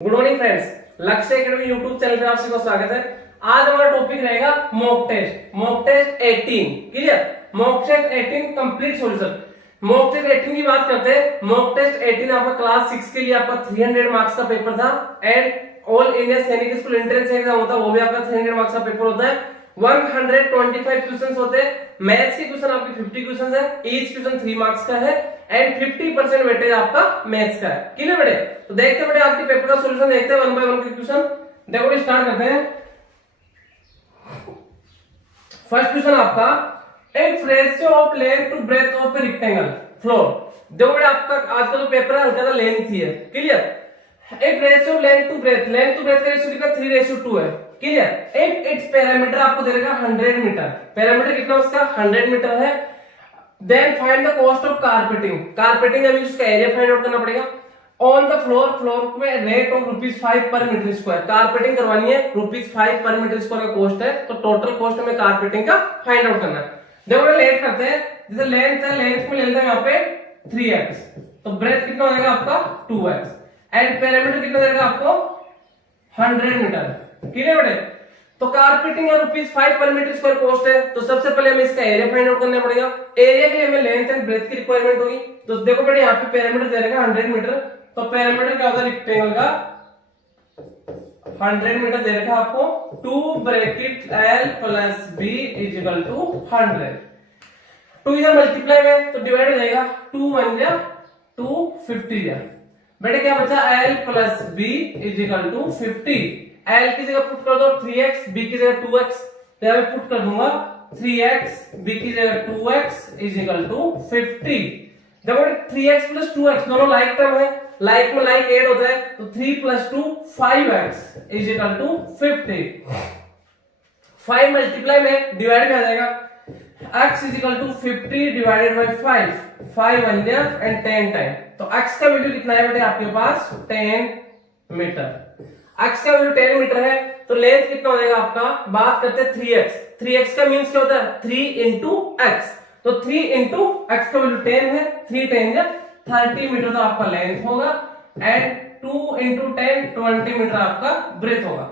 Good morning friends, लक्ष्य academy YouTube channel पे आप सभी का स्वागत है। आज हमारा टॉपिक रहेगा mock test 18। Clear? Mock test 18 complete solution. Mock test 18 की बात करते हैं। मॉक टेस्ट 18 आपका क्लास 6 के लिए आपका 300 मार्क्स का पेपर था एंड ऑल इंडिया सैनिक स्कूल एंट्रेंस एग्जाम होता है, वो भी आपका 300 मार्क्स का पेपर होता है। 125 क्वेश्चंस होते हैं। मैथ्स के क्वेश्चन आपके 50 क्वेश्चंस है, ईच क्वेश्चन 3 मार्क्स का है एंड 50% वेटेज आपका मैथ्स का है। क्लियर बेटे? तो देखते बेटे आपके पेपर का सॉल्यूशन देखते हैं वन बाय वन के क्वेश्चन। देखो बेटे स्टार्ट करते हैं। फर्स्ट क्वेश्चन आपका, एक ratio of length to breath of a rectangle floor. देखो बेटे आपका आज का जो पेपर है हल्का सा लेंथ ही है। क्लियर? एक रेशियो लेंथ टू ब्रेथ का रेशियो कितना 3:2 है। क्लियर? एक इट्स पैरामीटर आपको दे देगा 100 मीटर। पैरामीटर कितना उसका 100 मीटर है। Then find the cost of carpeting अभी उसका एरिया फाइंड आउट करना पड़ेगा। ऑन द फ्लोर में rate of ₹5 per metre square. Carpeting करवानी है, ₹5 पर मीटर स्क्वायर का कॉस्ट है, तो टोटल कॉस्ट हमें कारपेटिंग का फाइंड आउट करना है। देखो लेंथ करते हैं। जैसे लेंथ है, लेंथ में ले लेते हैं यहाँ पे 3x, तो ब्रेथ कितना हो जाएगा आपका 2x एंड पैरामीटर कितना देगा आपको 100 मीटर। क्लियर बेटे? तो कारपेटिंग का ₹5 पर मीटर स्क्वायर कॉस्ट है, तो सबसे पहले हमें इसका एरिया फाइंड आउट करना पड़ेगा। एरिया के लिए हमें लेंथ एंड ब्रेथ की रिक्वायरमेंट होगी। तो देखो बेटे यहाँ पे पैरामीटर दे देगा 100 मीटर, तो पैरामीटर क्या होता है रेक्टेंगल का 100 मीटर दे रखा आपको। 2 bracket L plus B equal to 100। 2 इधर मल्टीप्लाई में तो डिवाइड हो जाएगा, 2 1 जा 250 बेटे क्या बचा L plus B equal to 50। L की जगह पुट कर दो 3x, B की जगह 2x, तो यहां पुट कर दूंगा 3x, B की जगह 2x इक्वल टू 50। जब 3x प्लस 2x दोनों लाइक टर्म है, लाइक में लाइक ऐड होता है, तो 3 plus 2 5x equal to 50। 5 multiply में डिवाइड में आ जाएगा, x equal to 50 divided by 5 1 and 10 time. तो x का वैल्यू कितना है बेटे आपके पास 10 मीटर। x का वैल्यू 10 मीटर है, तो लेंथ कितना हो जाएगा आपका, बात करते हैं 3x। 3x का मीन्स क्या होता है 3 इंटू x, तो 3 इंटू x का वैल्यू 10 है, 3 10 30 मीटर तो आपका लेंथ होगा एंड 2 इंटू 10 20 मीटर आपका ब्रेथ होगा।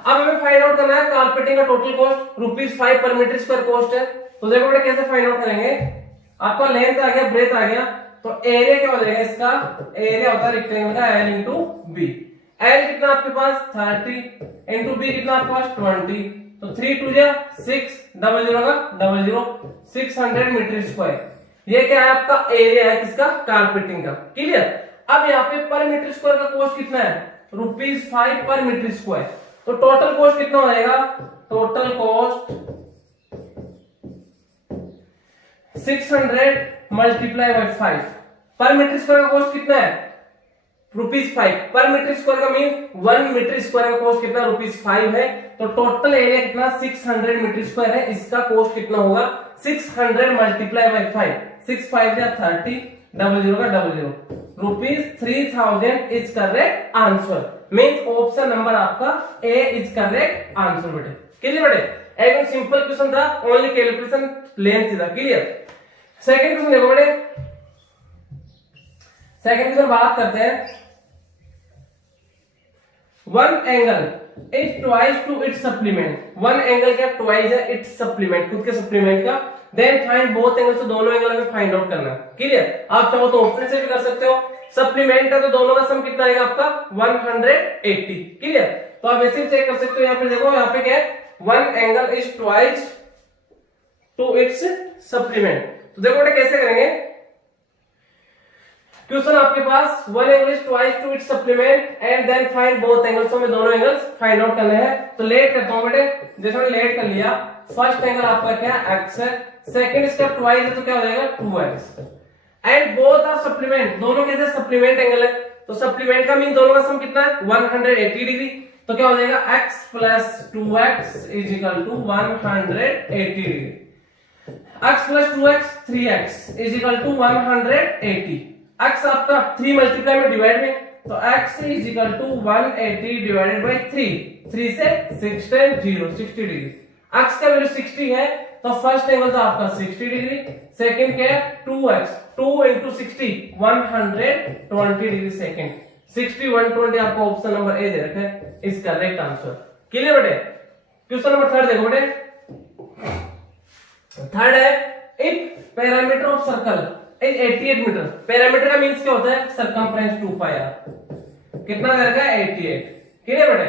अब हमें फाइंड आउट करना है कारपेटिंग का total cost, ₹5 per metre square cost है। तो देखो बेटा कैसे फाइंड आउट करेंगे। आपका लेंथ आ गया, ब्रेथ आ गया, तो एरिया क्या हो जाएगा इसका, एरिया होता है रेक्टेंगल का L इंटू बी। L कितना आपके पास 30 इंटू बी कितना आपके पास 20, तो 3 2 जा 6 00 का 00 600 मीटर स्क्वायर। ये क्या है आपका एरिया है किसका, कारपेटिंग का। क्लियर? अब यहाँ पे पर मीटर स्क्वायर का कॉस्ट कितना है ₹5 पर मीटर स्क्वायर, तो टोटल कॉस्ट कितना हो जाएगा, total cost 600 multiply by 5। Per metre square का कॉस्ट कितना है ₹5 पर मीटर स्क्वायर का मीन 1 मीटर स्क्वायर का कॉस्ट कितना ₹5 है, तो टोटल एरिया कितना 600 मीटर स्क्वायर है। इसका कॉस्ट कितना होगा 600 मल्टीप्लाई बाई 5, 6 5 या 30 00 का 00 ₹3000 is correct answer. Means option number आपका ए इज करेक्ट आंसर बेटे। क्लियर बेटे? एकदम सिंपल क्वेश्चन था, ओनली कैलकुलेशन लेंथ था। क्लियर? सेकंड क्वेश्चन देखो बेटे। सेकंड क्वेश्चन बात करते हैं, one angle is twice to its supplement. One angle क्या ट्वाइस है इट्स सप्लीमेंट, खुद के सप्लीमेंट का। देन फाइंड बोथ एंगल, से दोनों एंगल हमें फाइंड आउट करना है। क्लियर? आप चाहो तो ऑप्शन से भी कर सकते हो। सप्लीमेंट है तो दोनों का सम कितना आएगा आपका 180। क्लियर? तो आप ऐसे चेक कर सकते हो। यहाँ पे देखो, यहाँ पे क्या है, one angle is twice to its supplement. तो देखो बेटा कैसे करेंगे क्वेश्चन आपके पास, one angle is twice to its supplement and then find both angles. में दोनों एंगल्स फाइंड आउट करने हैं। तो लेट करता हूं बेटे। जैसे मैंने लेट कर लिया, फर्स्ट एंगल आपका क्या x है, सेकंड इसका ट्वाइस है तो क्या हो जाएगा 2x and both are supplement. दोनों कैसे सप्लीमेंट एंगल है, तो सप्लीमेंट का मीन दोनों का सम कितना है 180 डिग्री, तो क्या हो जाएगा x plus 2x is equal to 180 degree. x plus 2x 3x is equal to 180। x आपका 3 मल्टीप्लाई में डिवाइड में, तो x is equal to 180 divided by 3 से 6 10 0 60 डिग्री। x का वैल्यू 60 है, तो फर्स्ट एंगल तो आपका 60 डिग्री, सेकंड क्या है 2x 2 इंटू 60 120 डिग्री सेकंड। 60 120 आपको ऑप्शन नंबर ए दे रखा है इज करेक्ट आंसर। क्लियर बेटे। क्वेश्चन नंबर थर्ड देखो बेटे, थर्ड है if parameter of circle is 88 metre. Parameter का मींस क्या होता है? Circumference 2 pi r. कितना दे रखा है? 88। क्लियर बेटे।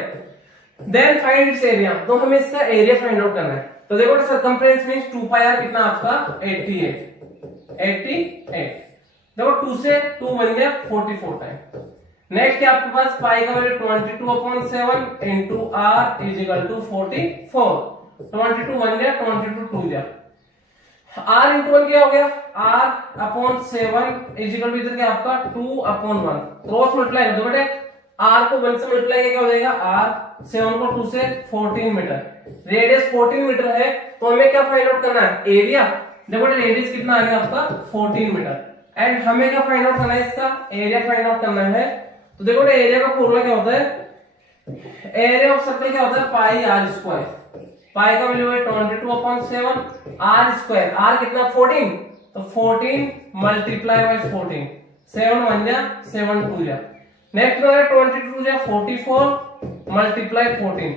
देन फाइंड इट्स एरिया, तो हमें इसका एरिया फाइंड आउट करना है। तो देखो सरकमफ्रेंस मींस 2 पाई आर कितना आपका 88। देखो 2 से 2 बन गया 44 टाइम। नेक्स्ट है आपके पास पाई का value 22/7 into r is equal to 44। 22 बन गया 22 2 जा आर इंटू 1 क्या हो गया? R upon 7 is equal to इधर क्या आपका 2/1। क्रॉस मल्टीप्लाई कर दो बेटे, आर को 1 से मल्टीप्लाई क्या हो जाएगा? आर 7 को 2 से 14 मीटर। रेडियस 14 मीटर है तो हमें क्या फाइंड आउट करना है? एरिया। देखो रेडियस कितना आ गया आपका 14 मीटर एंड हमें क्या फाइंड आउट करना है? इसका एरिया फाइंड आउट करना है। तो देखो एरिया का फॉर्मूला क्या होता है? एरिया ऑफ सर्कल क्या होता है? पाई आर स्क्वायर। पाई का वैल्यू है 22/7 आर स्क्वायर। आर कितना 14, तो 14 मल्टीप्लाई बाय 14। 7 1 जा 7 2 जा। नेक्स्ट है 22 जा 44 मल्टीप्लाई 14।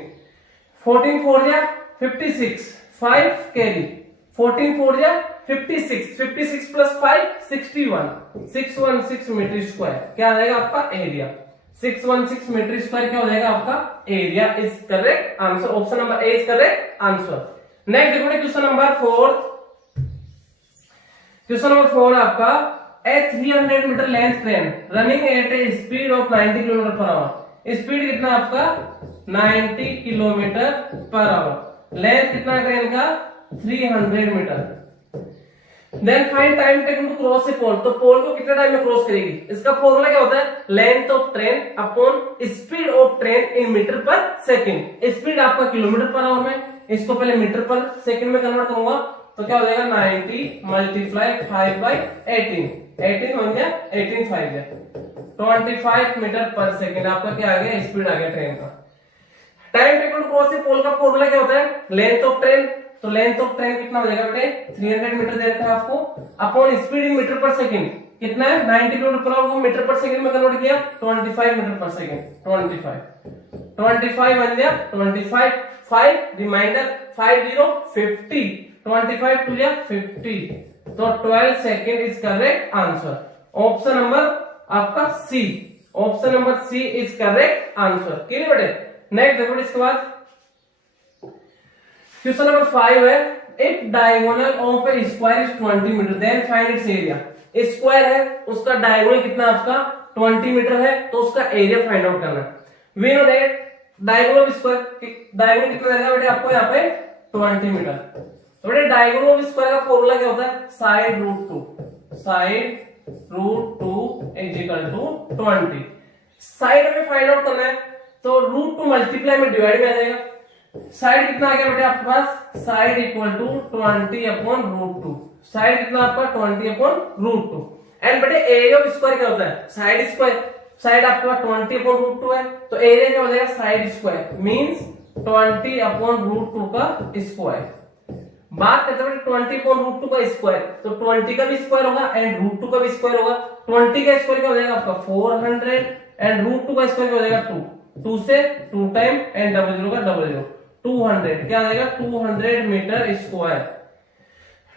14 4 जा 56 5 कैरी। 14 4 जा 56 56 प्लस 5 61 616 मीटर स्क्वायर क्या आ जाएगा आपका? एरिया। 616 मीटर स्क्वायर क्या हो जाएगा आपका? Area is correct answer. Option number A is correct answer. Next देखो क्वेश्चन नंबर 4। क्वेश्चन नंबर 4 आपका A 300 metre length train running at a speed of 90 kilometre per hour. Speed कितना आपका? 90 kilometre per our. Length कितना है train का? 300 metre. Then find time taken to cross a pole. तो pole को कितने time में क्रॉस करेगी? इसका फॉर्मूला क्या होता है? Length of train upon speed of train in metre per second. Speed आपका किलोमीटर पर आवर में, इसको पहले मीटर पर सेकंड में कन्वर्ट करूंगा तो क्या हो जाएगा 90 मल्टीप्लाई 5/18। 18 बन गया 18 5 है 25 मीटर पर सेकंड आपका क्या आ गया? स्पीड आ गया ट्रेन का। Time taken to cross a pole का फॉर्मूला क्या होता है? Length of train. तो लेंथ ऑफ ट्रेन कितना हो जाएगा बेटे? 300 मीटर दे रखा है आपको upon speed in metre per second कितना है? 90 किलोमीटर पर आवर को मीटर पर सेकंड में कन्वर्ट किया 25 मीटर पर सेकंड। 25 बन गया 25 5 रिमाइंडर 50 50 25 टू या 50 तो 12 second is correct answer. Option number आपका C. Option number C is correct answer. Clear बेटे। नेक्स्ट देखो इसके बाद क्वेश्चन नंबर 5 है if diagonal of a square is 20 metre then find its area. Square है उसका डायगोनल कितना आपका 20 मीटर है तो उसका एरिया फाइंड आउट करना है। We know that diagonal of square diagonal कितना रहेगा बेटे आपको यहाँ पे 20 मीटर। तो बेटे डायगोनल ऑफ स्क्वायर का फॉर्मूला क्या होता है? Side root 2। Side root 2 is equal to 20। Side में फाइंड आउट करना है तो रूट 2 मल्टीप्लाई में डिवाइड में आ जाएगा। साइड कितना आ गया बेटे आपके पास? Side equal to 20/√2। साइड कितना आपका 20/√2 एंड बेटे एरिया ऑफ स्क्वायर क्या होता है? Side square. साइड आपके पास 20/√2 है तो एरिया क्या हो जाएगा? साइड स्क्वायर मींस 20/√2 का स्क्वायर। बात करते हैं 20/√2 का स्क्वायर तो 20 का भी स्क्वायर होगा एंड √2 का भी स्क्वायर होगा। 20 का स्क्वायर क्या हो जाएगा आपका 400 एंड √2 का स्क्वायर क्या हो जाएगा 2। 2 से 2 टाइम एंड 00 का 00 200 क्या आ जाएगा 200 metre square.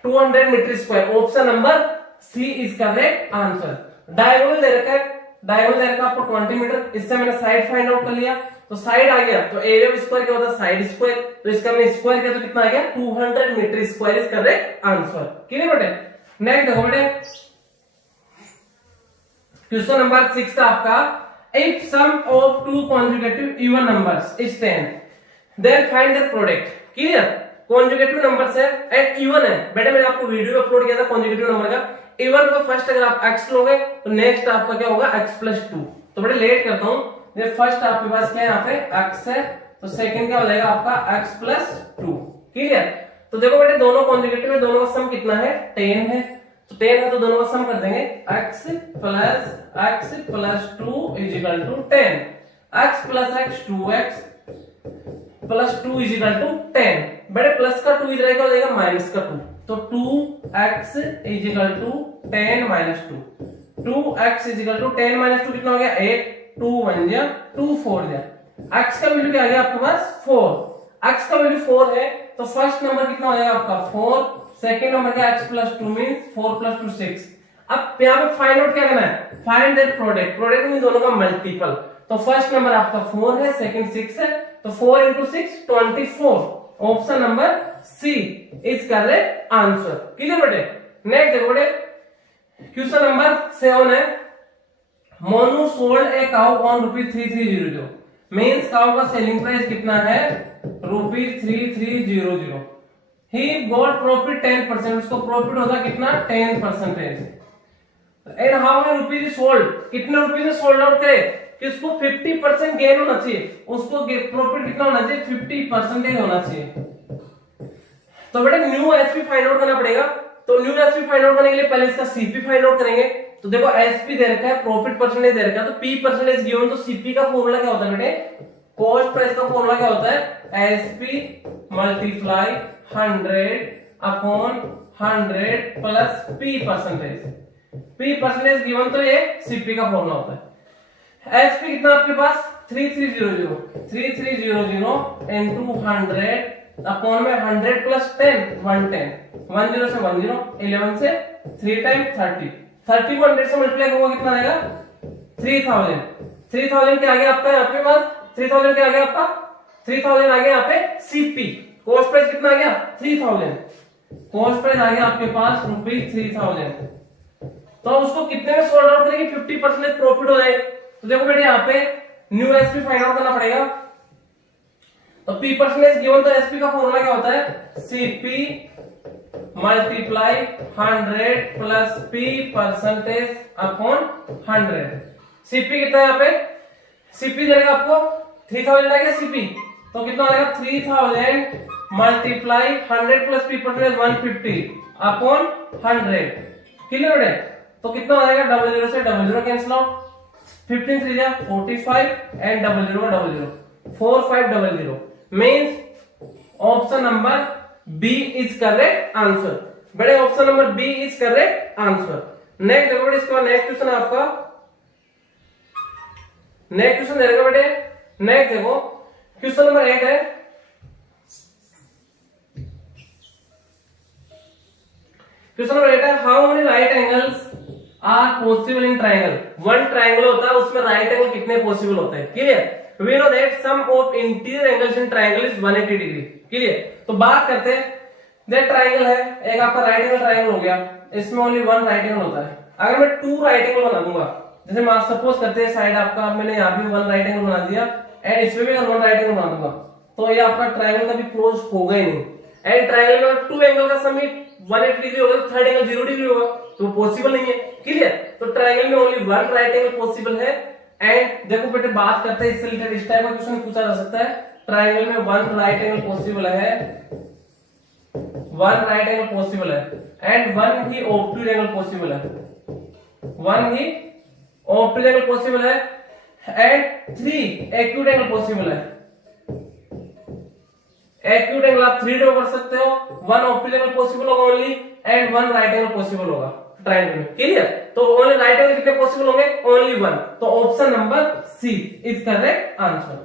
200 metre square. Option number C is correct answer. Diagonal दे रखा है, डायगोनल दे रखा आपको 20 मीटर। इससे मैंने साइड फाइंड आउट कर लिया तो साइड आ गया तो एरिया ऑफ स्क्वायर क्या होता है? Side square. तो इसका मैं स्क्वायर किया तो कितना आ गया 200 metre square is correct answer. Clear बेटे। नेक्स्ट देखो बेटे क्वेश्चन नंबर 6 था आपका if sum of two consecutive even numbers is 10 then find their product। Clear. Conjugative numbers है एंड इवन है बेटा। मैंने आपको वीडियो अपलोड किया था कॉन्जुगेटिव नंबर का। इवन को फर्स्ट अगर आप x लोगे तो नेक्स्ट आपका क्या होगा x+2। तो बेटा लेट करता हूं। ये फर्स्ट आपके पास क्या है यहाँ पे x है तो सेकंड क्या हो जाएगा आपका x+2। क्लियर। तो देखो बेटे दोनों कॉन्जुगेटिव है, दोनों का सम कितना है 10 है। तो 10 है तो दोनों का सम कर देंगे x plus 2 is equal to 10। x plus x 2x plus 2 is equal to 10। बेटे प्लस का 2 इधर क्या हो जाएगा माइनस का 2 तो 2x is equal to 10 - 2। 2x is equal to 10 - 2 कितना हो गया 8 2 1 जा 2 4 जा। x का वैल्यू क्या आ गया आपके पास 4, x का वैल्यू 4 है तो फर्स्ट नंबर कितना हो जाएगा आपका 4, सेकंड नंबर क्या x प्लस 2 मींस 4 प्लस 2 6। अब यहाँ पे फाइंड आउट क्या करना है, फाइंड दैट प्रोडक्ट, प्रोडक्ट में दोनों का मल्टीपल। तो फर्स्ट नंबर आपका 4 है, सेकंड 6 है, तो 4 into 6 24। Option number C is correct answer. Clear बेटे। नेक्स्ट देखो बेटे, क्वेश्चन नंबर 7 है, Monu sold a cow on ₹3300 means cow का सेलिंग प्राइस कितना है ₹3300। ही गॉट प्रॉफिट 10%, उसको प्रॉफिट होता कितना 10%। And how many rupees sold, कितने रुपीज में सोल्ड आउट करे कि उसको 50% गेन होना चाहिए, उसको प्रॉफिट कितना होना चाहिए 50% होना चाहिए। तो बेटा न्यू एसपी फाइंड आउट करना पड़ेगा। तो न्यू एसपी फाइंड आउट करने के लिए पहले इसका सीपी फाइंड आउट करेंगे। तो देखो एसपी दे रखा है, प्रॉफिट परसेंटेज दे रखा है, तो पी परसेंटेज गिवन, तो सीपी का फॉर्मूला क्या होता है बेटे, कॉस्ट प्राइस का फॉर्मूला क्या होता है SP multiply 100 upon 100 plus P percentage. P percentage given तो ये सीपी का फॉर्मूला होता है। एसपी कितना आपके पास 3300 इनटू 100 अपॉन में 100 प्लस 10 110, 10 से 10, 11 से 3 टाइम 30, 30 को 100 से मल्टीप्लाई करोगे कितना आएगा 3000। 3000 क्या आ गया आपका यहाँ पे पास, 3000 क्या आ गया आपका 3000 आ गया यहाँ पे सीपी। कॉस्ट प्राइस कितना आ गया 3000, कॉस्ट प्राइस आ गया आपके पास ₹3000। तो उसको कितने में सोल्ड आउट करेंगे 50% प्रॉफिट हो जाए। तो देखो बेटे यहाँ पे न्यू एसपी फाइंड आउट करना पड़ेगा। तो पी परसेंटेज गिवन, तो एसपी का फॉर्मूला क्या होता है CP multiply 100 plus P percentage upon 100। CP कितना है यहाँ पे, सीपी जाएगा आपको 3000 आ गया सीपी, तो कितना आएगा 3000 multiply 100 plus P percentage 150 upon 100। Clear बेटे। तो कितना आ जाएगा 00 से 00 कैंसिल आउट, 15 3 जा 45 and 00 4500 means option number B is correct answer. बड़े option number B is correct answer. Next देखो बेटे, इसका नेक्स्ट क्वेश्चन है आपका, नेक्स्ट क्वेश्चन दे रखा बेटे। नेक्स्ट देखो क्वेश्चन नंबर 8 है, क्वेश्चन नंबर 8 है, how many right angles are possible in triangle. One triangle होता है, उसमें राइट एंगल कितने पॉसिबल होते हैं। Clear. We know that sum of interior angles in triangle is 180 degree. Clear. तो बात करते हैं, दैट ट्राइंगल है, एक आपका राइट एंगल ट्राइंगल हो गया, इसमें ओनली वन राइट एंगल होता है। अगर मैं 2 राइट एंगल बना दूंगा, जैसे मान सपोज करते हैं साइड आपका मैंने यहाँ भी 1 राइट एंगल बना दिया एंड इसमें भी अगर 1 राइट एंगल बना दूंगा, तो ये आपका ट्राइंगल कभी क्लोज होगा ही नहीं। एंड ट्राइंगल में 2 एंगल का समीप 180 डिग्री होगा, तो थर्ड एंगल 0 डिग्री होगा, तो पॉसिबल नहीं है। क्लियर। तो ट्राइंगल में ओनली 1 राइट एंगल पॉसिबल है। एंड देखो बेटे बात करते हैं इससे रिलेटेड, इस टाइप का क्वेश्चन पूछा जा सकता है। ट्राइंगल में 1 राइट एंगल पॉसिबल है, 1 राइट एंगल पॉसिबल है एंड 1 ही ऑब्ट्यूज एंगल पॉसिबल है, 1 ही ऑब्ट्यूज एंगल पॉसिबल है एंड 3 एक्यूट एंगल पॉसिबल है। एक्यूट एंगल आप 3 ड्रॉ कर सकते हो, 1 ऑब्ट्यूज एंगल पॉसिबल होगा only and 1 right angle possible होगा ट्राइंगल में। क्लियर। तो ओनली राइट एंगल कितने पॉसिबल होंगे, ओनली 1। तो option number C is correct answer.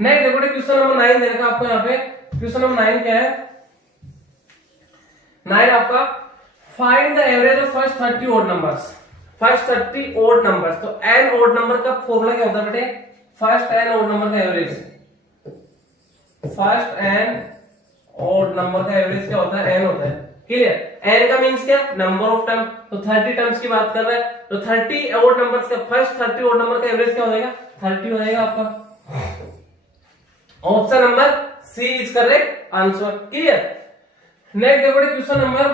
Next देखो क्वेश्चन नंबर 9 दे रखा आपको यहाँ पे। क्वेश्चन नंबर 9 क्या है, 9 आपका find the average of first 30 odd numbers. First 30 odd numbers, तो एन ओड नंबर का फॉर्मूला क्या होता है बेटे, फर्स्ट एन ओड नंबर का average, first n odd number का एवरेज क्या होता है, एन होता है। क्लियर। एन का मींस क्या, नंबर ऑफ टर्म, तो 30 टर्म्स की बात कर रहे हैं, तो 30 ओड नंबर्स का फर्स्ट 30 ओड नंबर का एवरेज क्या हो जाएगा 30 हो जाएगा आपका। Option number C is correct answer. Clear. Next देखो क्वेश्चन नंबर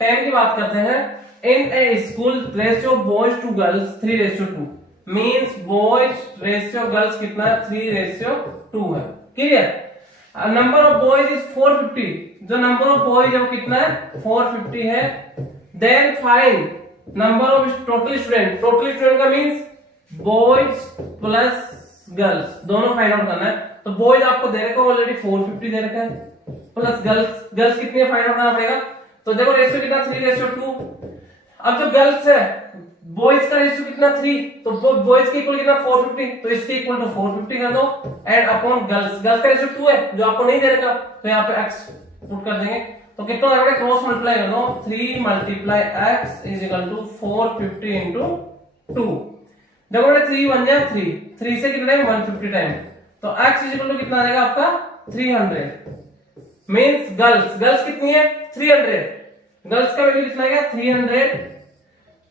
10 की बात करते हैं। In a school ratio boys to girls 3:2 means boys ratio girls कितना 3:2 है। Clear. Number of boys is 450, जो नंबर ऑफ बॉयज है वो कितना है 450 है। Then find number of total student, total student का मींस बॉयज प्लस गर्ल्स दोनों फाइंड आउट करना है। तो बॉयज आपको दे रखा है ऑलरेडी 450 दे रखा है, प्लस गर्ल्स, गर्ल्स कितनी फाइंड आउट करना पड़ेगा। तो देखो रेशियो कितना 3:2। अब जो गर्ल्स है बॉयज का रेशियो कितना 3, तो बॉयज के इक्वल कितना 450, तो इसके इक्वल टू 450 कर दो एंड अपॉन गर्ल्स, गर्ल्स का रेशियो 2 है जो आपको नहीं दे रखा, तो यहाँ पे x पुट कर देंगे, तो कितना आएगा क्रॉस मल्टीप्लाई कर दो 3 multiply x is equal to 450 into 2। देखो बेटा 3 1 जा 3, 3 से कितना है 150 टाइम, तो x इज इक्वल टू कितना आएगा आपका 300। मींस गर्ल्स कितनी है 300, गर्ल्स का वैल्यू कितना आएगा 300,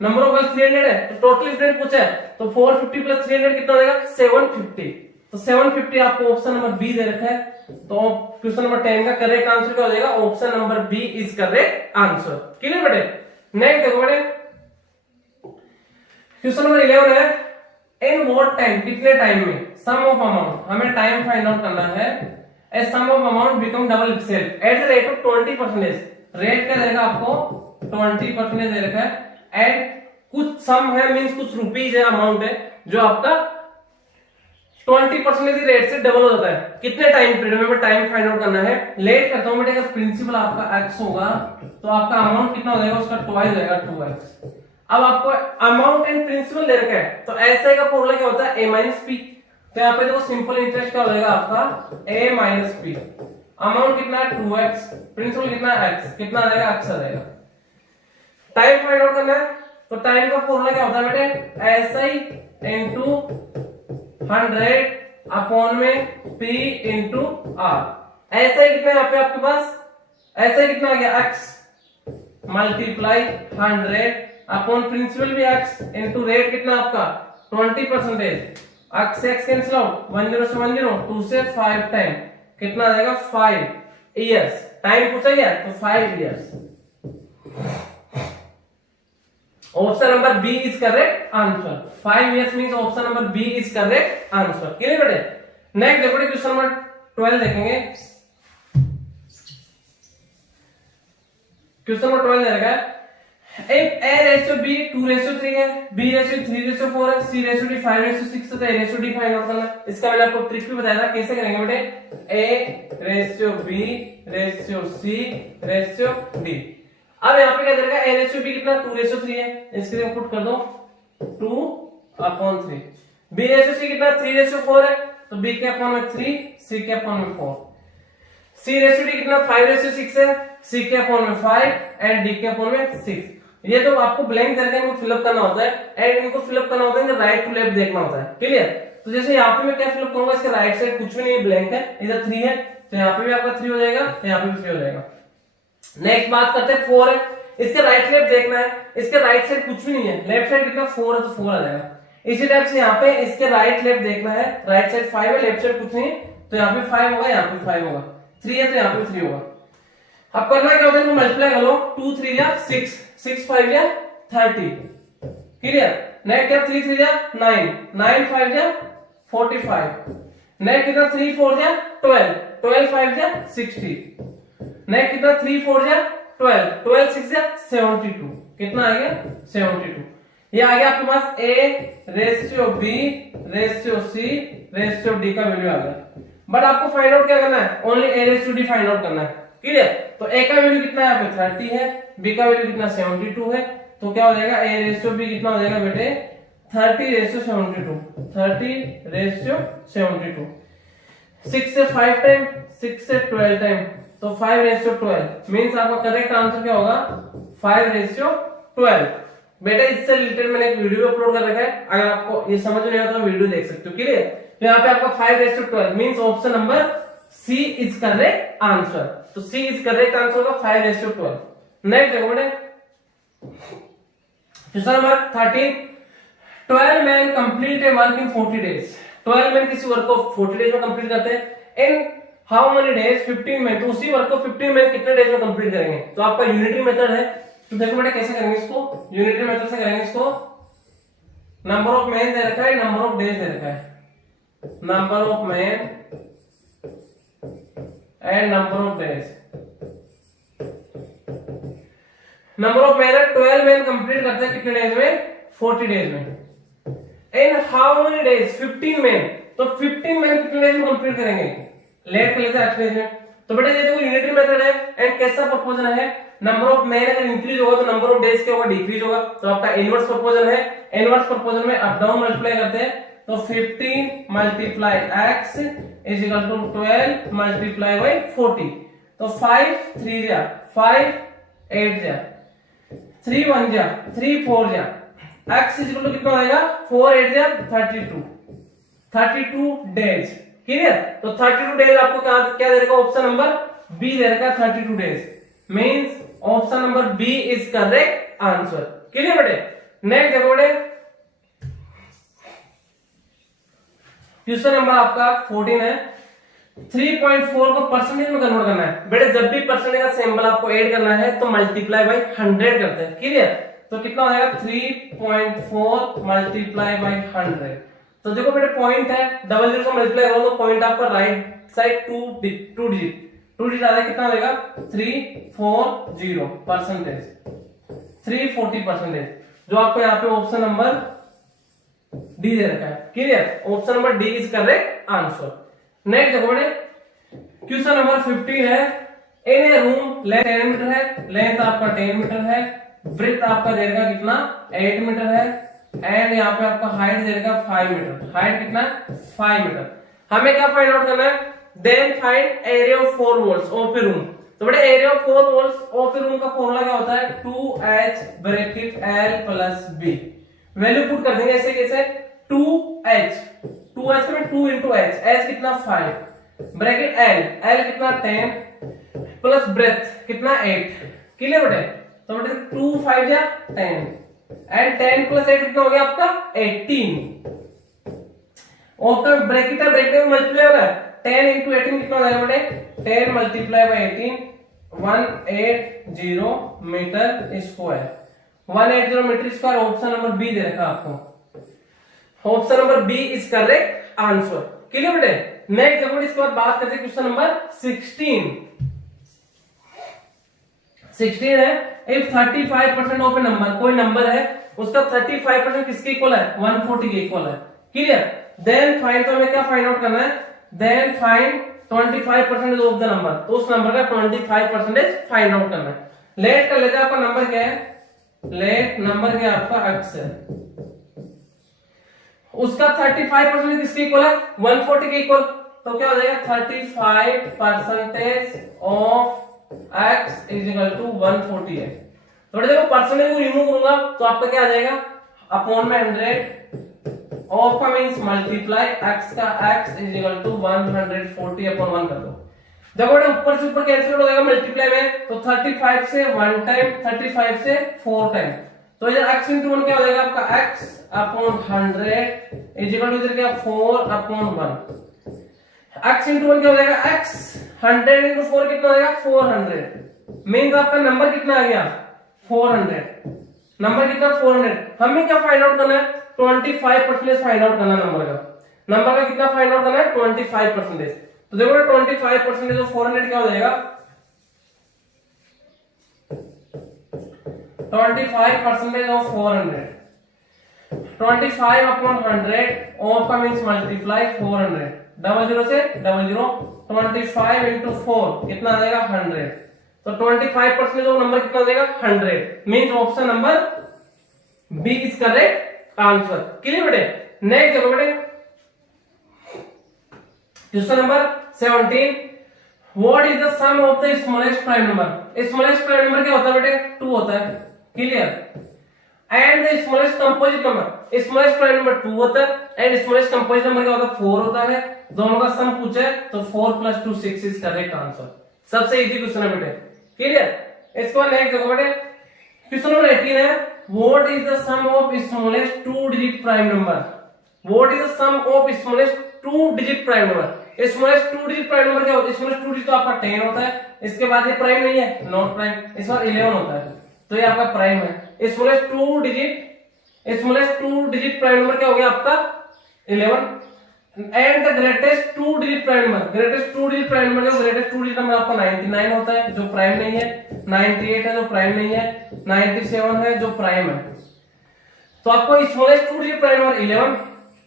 नंबर ऑफ गर्ल्स 300 है, तो टोटल स्टूडेंट पूछा है, तो 450 प्लस 300 कितना हो जाएगा 750, तो 750 आपको ऑप्शन नंबर बी दे रखा है, तो क्वेश्चन नंबर 10 का करेक्ट आंसर क्या हो जाएगा, option number B is correct answer. Clear बेटे। नेक्स्ट देखो बेटे क्वेश्चन नंबर 11 है, इन व्हाट टाइम, कितने टाइम में सम ऑफ अमाउंट, हमें टाइम फाइंड आउट करना है, a sum of amount become double itself at the rate of 20%, rate क्या देगा आपको 20% दे रखा है, एंड कुछ सम है मींस कुछ रुपीज है, अमाउंट है जो आपका 20% रेट से डबल हो जाता है, कितने टाइम पीरियड में टाइम फाइंड आउट करना है। लेट करता हूं बेटे, अगर प्रिंसिपल आपका x होगा तो आपका अमाउंट कितना हो जाएगा, उसका ट्वाइस हो जाएगा 2x। अब आपको अमाउंट एंड प्रिंसिपल दे रखा है, तो ऐसे का फॉर्मूला क्या होता है a माइनस पी, तो यहाँ पे देखो सिंपल इंटरेस्ट क्या हो जाएगा आपका a माइनस पी, अमाउंट कितना है 2x, प्रिंसिपल कितना है x, कितना आ जाएगा x आ जाएगा। टाइम फाइंड आउट करना है, तो टाइम का फॉर्मूला क्या होता है बेटे, SI इंटू 100 अपॉन में P इंटू R। SI कितना है यहाँ पे आपके पास, SI कितना आ गया x मल्टीप्लाई 100 अपॉन प्रिंसिपल भी x इंटू रेट कितना आपका 20%, x से x कैंसिल आउट, 10 से 10, 2 से 5 टाइम, कितना आ जाएगा 5 इयर्स, टाइम पूछा गया तो 5 years. Option number B is correct answer, 5 years means option number B is correct answer. Clear बेटे। नेक्स्ट देखो क्वेश्चन नंबर 12 देखेंगे, क्वेश्चन नंबर 12 देगा, एक a रेशियो b 2:3 है, b रेशियो 3:4 है, c रेशियो d 5:6 है, तो a ratio d find out करना है। इसका मैंने आपको ट्रिक भी बताया था, कैसे करेंगे बेटे, a ratio b ratio c ratio d। अब यहाँ पे क्या देगा, a रेशियो b कितना 2:3 है, इसके लिए पुट कर दो 2/3, b रेशियो c कितना 3:4 है, तो b के अपॉन में 3, c के अपॉन में 4, c रेशियो d कितना 5:6 है, c के अपॉन में 5 एंड d के अपॉन में 6। ये तो आपको ब्लैंक करके इनको फिलअप करना होता है, एंड इनको फिलअप करना होता है, राइट टू लेफ्ट देखना होता है। क्लियर। तो जैसे यहाँ पे मैं क्या फिलअप करूंगा, इसके राइट साइड कुछ भी नहीं ब्लैंक है, इधर 3 है, तो यहाँ पे भी आपका 3 हो जाएगा, यहाँ पे भी 3 हो जाएगा। नेक्स्ट बात करते हैं 4 है, इसके राइट लेफ्ट देखना है, इसके राइट साइड कुछ भी नहीं है, लेफ्ट साइड कितना 4 है, तो 4 आ जाएगा। इसी टाइप से यहाँ पे इसके राइट लेफ्ट देखना है, राइट साइड 5 है, लेफ्ट साइड कुछ नहीं, तो यहाँ पे 5 होगा, यहाँ पे 5 होगा, 3 है तो यहाँ पे 3 होगा। अब करना क्या होता है, मल्टीप्लाई कर लो, 2 3 या 6, 6 5 या 30। क्लियर। नेक्स्ट क्या 3 3 या 9, 9 5 या 45, नेक्स्ट कितना 3 4 या 12, 12 5 या 60, नेक्स्ट कितना 3 4 या 12, 12 6 या 72, कितना आ गया 72। ये आ गया आपके पास a ratio b ratio c ratio d का वैल्यू आ गया। बट आपको फाइंड आउट क्या करना है, only a ratio d find out करना है। क्लियर। तो a का वैल्यू कितना है, यहाँ पे 30 है, b का वैल्यू कितना 72 है, तो क्या हो जाएगा a रेशियो b कितना हो जाएगा बेटे 30:72, 30:72। 6 से 5 टाइम, 6 से 12 टाइम, तो 5:12 मींस आपका करेक्ट आंसर क्या होगा 5:12। बेटा इससे रिलेटेड मैंने एक वीडियो अपलोड कर रखा है, अगर आपको ये समझ नहीं आता तो वीडियो देख सकते हो। क्लियर। तो यहाँ पे आपका 5:12 means option number C is correct answer, तो सी इज करेक्ट आंसर होगा 5:12। नेक्स्ट देखो बेटे question number 13, 12 men complete a work in 40 days। 12 men किसी वर्क को 40 डेज में कंप्लीट करते हैं। In how many days 15 men, तो उसी वर्क को 15 men कितने डेज में कंप्लीट करेंगे। तो आपका यूनिटरी मेथड है, तो देखो बेटा कैसे करेंगे इसको, यूनिटरी मेथड से करेंगे इसको। नंबर ऑफ मैन दे रखा है, नंबर ऑफ डेज दे रखा है, number of man and number of days. Number of man 12 man complete करते हैं कितने डेज में 40 डेज में। In how many days 15 man, तो 15 मैन कितने डेज में कंप्लीट करेंगे, लेट कर लेते हैं 8 डेज में। तो बेटा ये देखो यूनिटरी मेथड है एंड कैसा प्रोपोजन है, नंबर ऑफ मैन अगर इंक्रीज होगा तो नंबर ऑफ डेज क्या होगा, डिक्रीज होगा। तो आपका इनवर्स प्रोपोर्शन है, इनवर्स प्रोपोर्शन में अप डाउन मल्टीप्लाई करते हैं तो 15 multiply x is equal to 12 multiply by 40। तो 5 3 जा 5 8 जा 3 1 जा 3 4 जा x इज इक्वल टू कितना आएगा 4 8 जा 32 डेज। क्लियर। तो 32 डेज आपको क्या दे रखा, ऑप्शन नंबर बी दे रखा 32 days. Means option number B is correct answer. Clear बेटे। नेक्स्ट देखो बेटे, क्वेश्चन नंबर आपका 14 है। 3.4 को परसेंटेज में कन्वर्ट करना है। बेटे जब भी परसेंटेज का सिंबल आपको ऐड करना है तो मल्टीप्लाई बाई 100 करते हैं। क्लियर। तो कितना हो जाएगा 3.4 मल्टीप्लाई बाई 100। तो देखो बेटे पॉइंट है, डबल जीरो से मल्टीप्लाई करो तो पॉइंट आपका राइट साइड 2 डिजिट आ जाएगा। कितना देगा 340 परसेंटेज 340%, जो आपको यहाँ पे ऑप्शन नंबर डी दे रखा है। Clear. Option number D is correct answer. Next देखो बेटे, क्वेश्चन नंबर 15 है। In A room length 10 metre है, लेंथ आपका 10 मीटर है, ब्रेथ आपका देगा कितना 8 मीटर है, एंड यहाँ पे आपका हाइट देगा 5 मीटर। हाइट कितना 5 मीटर। हमें क्या फाइंड आउट करना है, then find area of 4 walls of a room. तो बेटे area of 4 walls of a room का फॉर्मूला क्या होता है 2h bracket l plus b। Value put कर देंगे ऐसे कैसे 2h में 2 इंटू h कितना 5 ब्रैकेट l कितना 10 प्लस ब्रेथ कितना 8। क्लियर बेटे। तो बेटे 2 5 या 10 एंड 10 प्लस 8 कितना हो गया आपका 18। और ब्रैकेट है, ब्रैकेट में मल्टीप्लाई हो रहा है 10 इंटू 18 कितना हो जाएगा बेटे 10 multiply by 18 180 metre square. 180 metre square option number B दे रखा आपको। Option number B is correct answer. Clear बेटे। नेक्स्ट देखो इसके बाद बात करते हैं क्वेश्चन नंबर 16 है। इफ 35% ऑफ ए नंबर, कोई नंबर है उसका 35% किसके इक्वल है 140 के इक्वल है। क्लियर। देन फाइंड, तो हमें क्या फाइंड आउट करना है, then find 25% of the number. तो उस नंबर का 25% फाइंड आउट करना है। लेट कर लेते हैं, आपका नंबर क्या है, लेट नंबर क्या आपका x है, उसका 35% किसके इक्वल है 140 के इक्वल। तो क्या हो जाएगा 35% of x is equal to 140 है। तो देखो परसेंटेज को रिमूव करूंगा तो आपका क्या आ जाएगा अपॉन में 100 ऑफ का मींस मल्टीप्लाई x का x is equal to 140 upon 1 कर दो। जब बड़े ऊपर से ऊपर कैंसिल हो जाएगा मल्टीप्लाई में, तो 35 से 1 टाइम 35 से 4 टाइम, तो इधर x इंटू 1 क्या हो जाएगा आपका x upon 100 is equal to इधर क्या 4 अपॉन 1। x इंटू 1 क्या हो जाएगा x, 100 इंटू 4 कितना हो जाएगा 400। मींस आपका नंबर कितना आ गया 400। नंबर कितना 400। हमें क्या फाइंड आउट करना है 25% फाइंड आउट करना नंबर का। नंबर का कितना फाइंड आउट करना है 25%। तो देखो 25% ऑफ 400 क्या हो जाएगा 25% ऑफ 400, 25 अपॉन 100 ऑफ का मींस मल्टीप्लाई 400, डबल जीरो से डबल जीरो, 25 इंटू 4 कितना आ जाएगा 100। तो 25% ऑफ नंबर कितना हो जाएगा 100। Means option number B is correct answer. Clear बेटे। नेक्स्ट देखो बेटे question number 17। What is the sum of the smallest prime number. Smallest prime number क्या होता है बेटे 2 होता है। Clear. And the smallest composite number, smallest prime number 2 होता है एंड स्मॉलेस्ट कंपोजिट नंबर क्या होता है 4 होता है। दोनों का सम पूछा है तो 4 + 2 6 इज करेक्ट आंसर। सबसे इजी क्वेश्चन है बेटे। क्लियर। इसको नेक्स्ट देखो बेटे क्वेश्चन नंबर 18 है। What is the sum of smallest 2 digit prime number. What is the sum of smallest 2 digit prime number. Smallest 2 digit prime number क्या होता है, स्मॉलेस्ट 2 डिजिट तो आपका 10 होता है, इसके बाद ये प्राइम नहीं है नॉट प्राइम, इस बार 11 होता है तो ये आपका प्राइम है। स्मॉलेस्ट 2 डिजिट प्राइम नंबर क्या हो गया आपका 11 and the greatest 2 digit prime number. Greatest 2 digit prime number जो ग्रेटेस्ट 2 डिजिट नंबर आपका 99 होता है जो प्राइम नहीं है, 98 है जो प्राइम नहीं है, 97 है जो प्राइम है। तो आपको smallest 2 digit prime number 11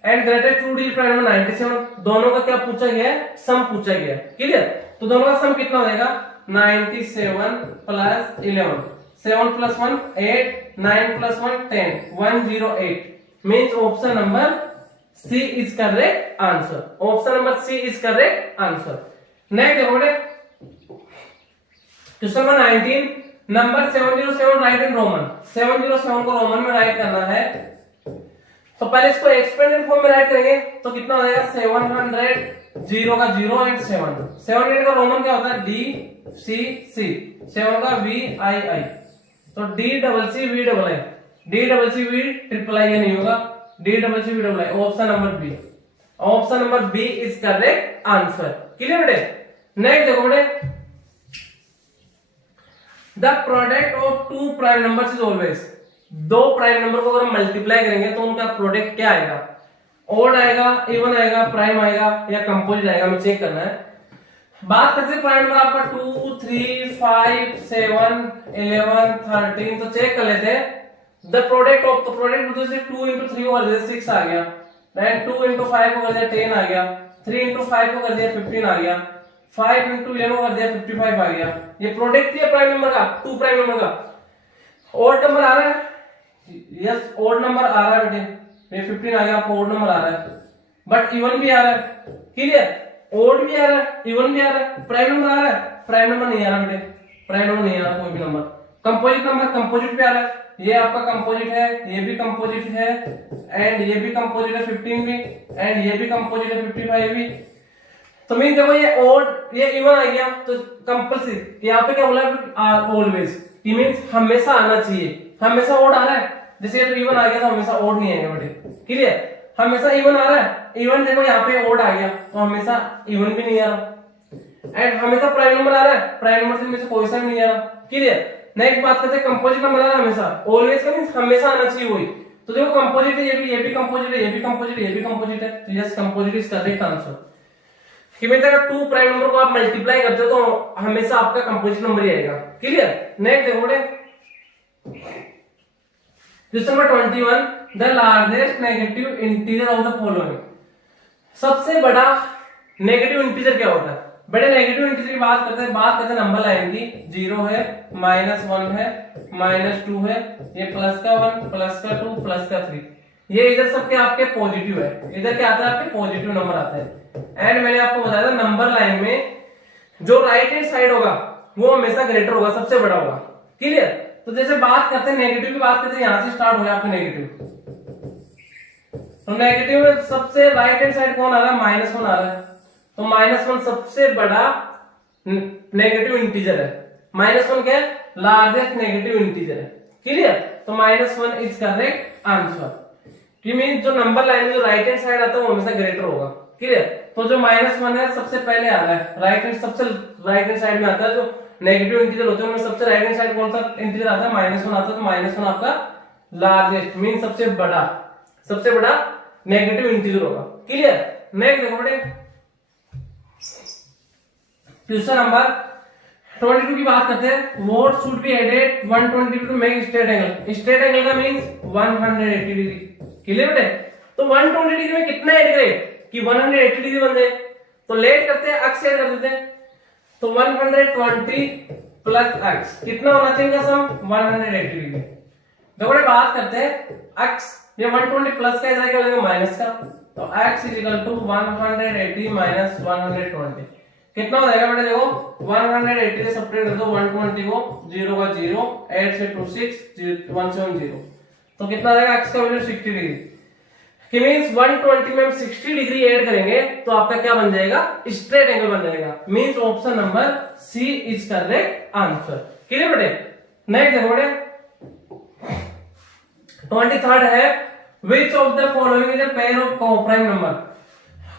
and greatest 2 digit prime number 97, दोनों का क्या पूछा गया है सम पूछा गया है। क्लियर। तो दोनों का सम कितना हो जाएगा 97 plus 11, 7 plus 1 8, 9 plus 1 10, 108 means option number C is correct answer. Option number C is correct answer. Next देखो बेटे question number 19, number 707 write in Roman. 707 को रोमन में राइट करना है, तो पहले इसको एक्सपेंडेड फॉर्म में राइट करेंगे तो कितना हो जाएगा 700, 0 का 0 एंड 7। 700 का रोमन क्या होता है डी सी सी, 7 का वी आई आई, तो D double C V double I, D double C V triple I नहीं होगा, D double C V double I. Option number B, option number B is correct answer. Clear बेटे। Next देखो बेटे, the product of two prime numbers is always. दो प्राइम नंबर को अगर हम मल्टीप्लाई करेंगे तो उनका प्रोडक्ट क्या आएगा, ऑड आएगा, इवन आएगा, प्राइम आएगा या कंपोजिट आएगा, हमें चेक करना है। बात करते हैं प्राइम नंबर आपका 2 3 5 7 11 13, तो चेक कर लेते हैं द प्रोडक्ट ऑफ, तो प्रोडक्ट से 2 into 3 को कर दिया 6 आ गया, देन 2 into 5 को कर दिया 10 आ गया, 3 into 5 को कर दिया 15 आ गया, 5 into 11 को कर दिया 55 आ गया। ये प्रोडक्ट है प्राइम नंबर का, टू प्राइम नंबर का। ऑड नंबर आ रहा है, यस ऑड नंबर आ रहा है बेटे, ये 15 आ गया, आपको ऑड नंबर आ रहा है, बट इवन भी आ रहा है। क्लियर, ऑड भी आ रहा है, इवन भी आ रहा है, प्राइम नंबर आ रहा है, प्राइम नंबर नहीं आ रहा बेटे, प्राइम नंबर नहीं आ रहा कोई भी नंबर। कंपोजिट नंबर, कंपोजिट भी आ रहा है, ये आपका कंपोजिट है, ये भी कंपोजिट है, एंड ये भी कंपोजिट है 15 भी, एंड ये भी कंपोजिट है 55 भी। तो मीन देखो ये ऑड ये इवन आ गया, तो कंपल्सरी यहाँ पे क्या बोला ऑलवेज, ये मीन्स हमेशा आना चाहिए। हमेशा ऑड आ रहा है, जैसे तो इवन आ गया तो हमेशा ऑड नहीं आएगा बेटे। क्लियर, हमेशा इवन आ रहा है, इवन देखो यहाँ पे ऑड आ गया तो हमेशा इवन भी नहीं आ रहा, एंड हमेशा प्राइम नंबर आ रहा है, प्राइम नंबर में से कोई सा भी नहीं आ रहा। क्लियर। नेक्स्ट बात करते हैं कंपोजिट नंबर आ रहा है हमेशा, ऑलवेज का मींस हमेशा आना चाहिए वही। तो देखो कंपोजिट है, ये भी कंपोजिट है, ये भी कंपोजिट है, ये भी कंपोजिट है, तो yes composite is correct answer. कि अगर टू प्राइम नंबर को आप मल्टीप्लाई करते हो तो हमेशा आपका कंपोजिट नंबर ही आएगा। क्लियर। नेक्स्ट देखो बेटे question number 21, the largest negative integer of the following. सबसे बड़ा नेगेटिव इंटीजर क्या होता है बेटे? नेगेटिव इंटीजर की बात करते हैं नंबर लाइन की, 0 है, -1 है, -2 है, ये प्लस का 1, प्लस का 2, प्लस का 3, ये इधर सबके आपके पॉजिटिव है, इधर क्या आता है आपके पॉजिटिव नंबर आता है। एंड मैंने आपको बताया था नंबर लाइन में जो राइट हैंड साइड होगा वो हमेशा ग्रेटर होगा, सबसे बड़ा होगा। क्लियर। तो जैसे बात करते हैं नेगेटिव की बात करते हैं, यहां से स्टार्ट हो गया आपका नेगेटिव, तो नेगेटिव में सबसे राइट हैंड साइड कौन आ रहा है? -1 आ रहा है, तो -1 सबसे बड़ा नेगेटिव इंटीजर है। -1 क्या है? लार्जेस्ट नेगेटिव इंटीजर है। क्लियर। तो -1 इज करेक्ट आंसर। कि मीन जो नंबर लाइन में जो राइट हैंड साइड आता है वो हमेशा ग्रेटर होगा। क्लियर। तो जो -1 है सबसे पहले आ रहा है, राइट हैंड सबसे राइट हैंड साइड में आता है। जो नेगेटिव इंटीजर होते हैं उनमें सबसे राइट हैंड साइड कौन सा इंटीजर आता है? -1 आता है, तो -1 आपका लार्जेस्ट मीन सबसे बड़ा नेगेटिव इंटीजर होगा। क्लियर। नेक्स्ट देखो बेटे क्वेश्चन नंबर 22 की बात करते हैं। What should be added 120 to make straight angle. Straight angle का मींस 180 डिग्री। क्लियर बेटे। तो 120 डिग्री में कितना ऐड करें कि 180 डिग्री बन जाए? तो लेट करते हैं, अक्स ऐड कर देते हैं, तो 120 प्लस अक्स कितना होना चाहिए इनका सम? 180 डिग्री। देखो बात करते हैं अक्स, ये 120 प्लस का इधर क्या हो जाएगा? माइनस का, तो x is equal to 180 minus 120 कितना हो जाएगा बेटा? देखो 180 से सेपरेट कर दो 120 को, 0 का 0, 8 से 2 6 170, तो कितना आ जाएगा? x का वैल्यू 60 डिग्री। कि मींस 120 में हम 60 डिग्री ऐड करेंगे तो आपका क्या बन जाएगा? स्ट्रेट एंगल बन जाएगा। Means option number C is correct answer. Clear बेटे। नेक्स्ट देखो बेटे 23rd है, which of the following is a pair of coprime number.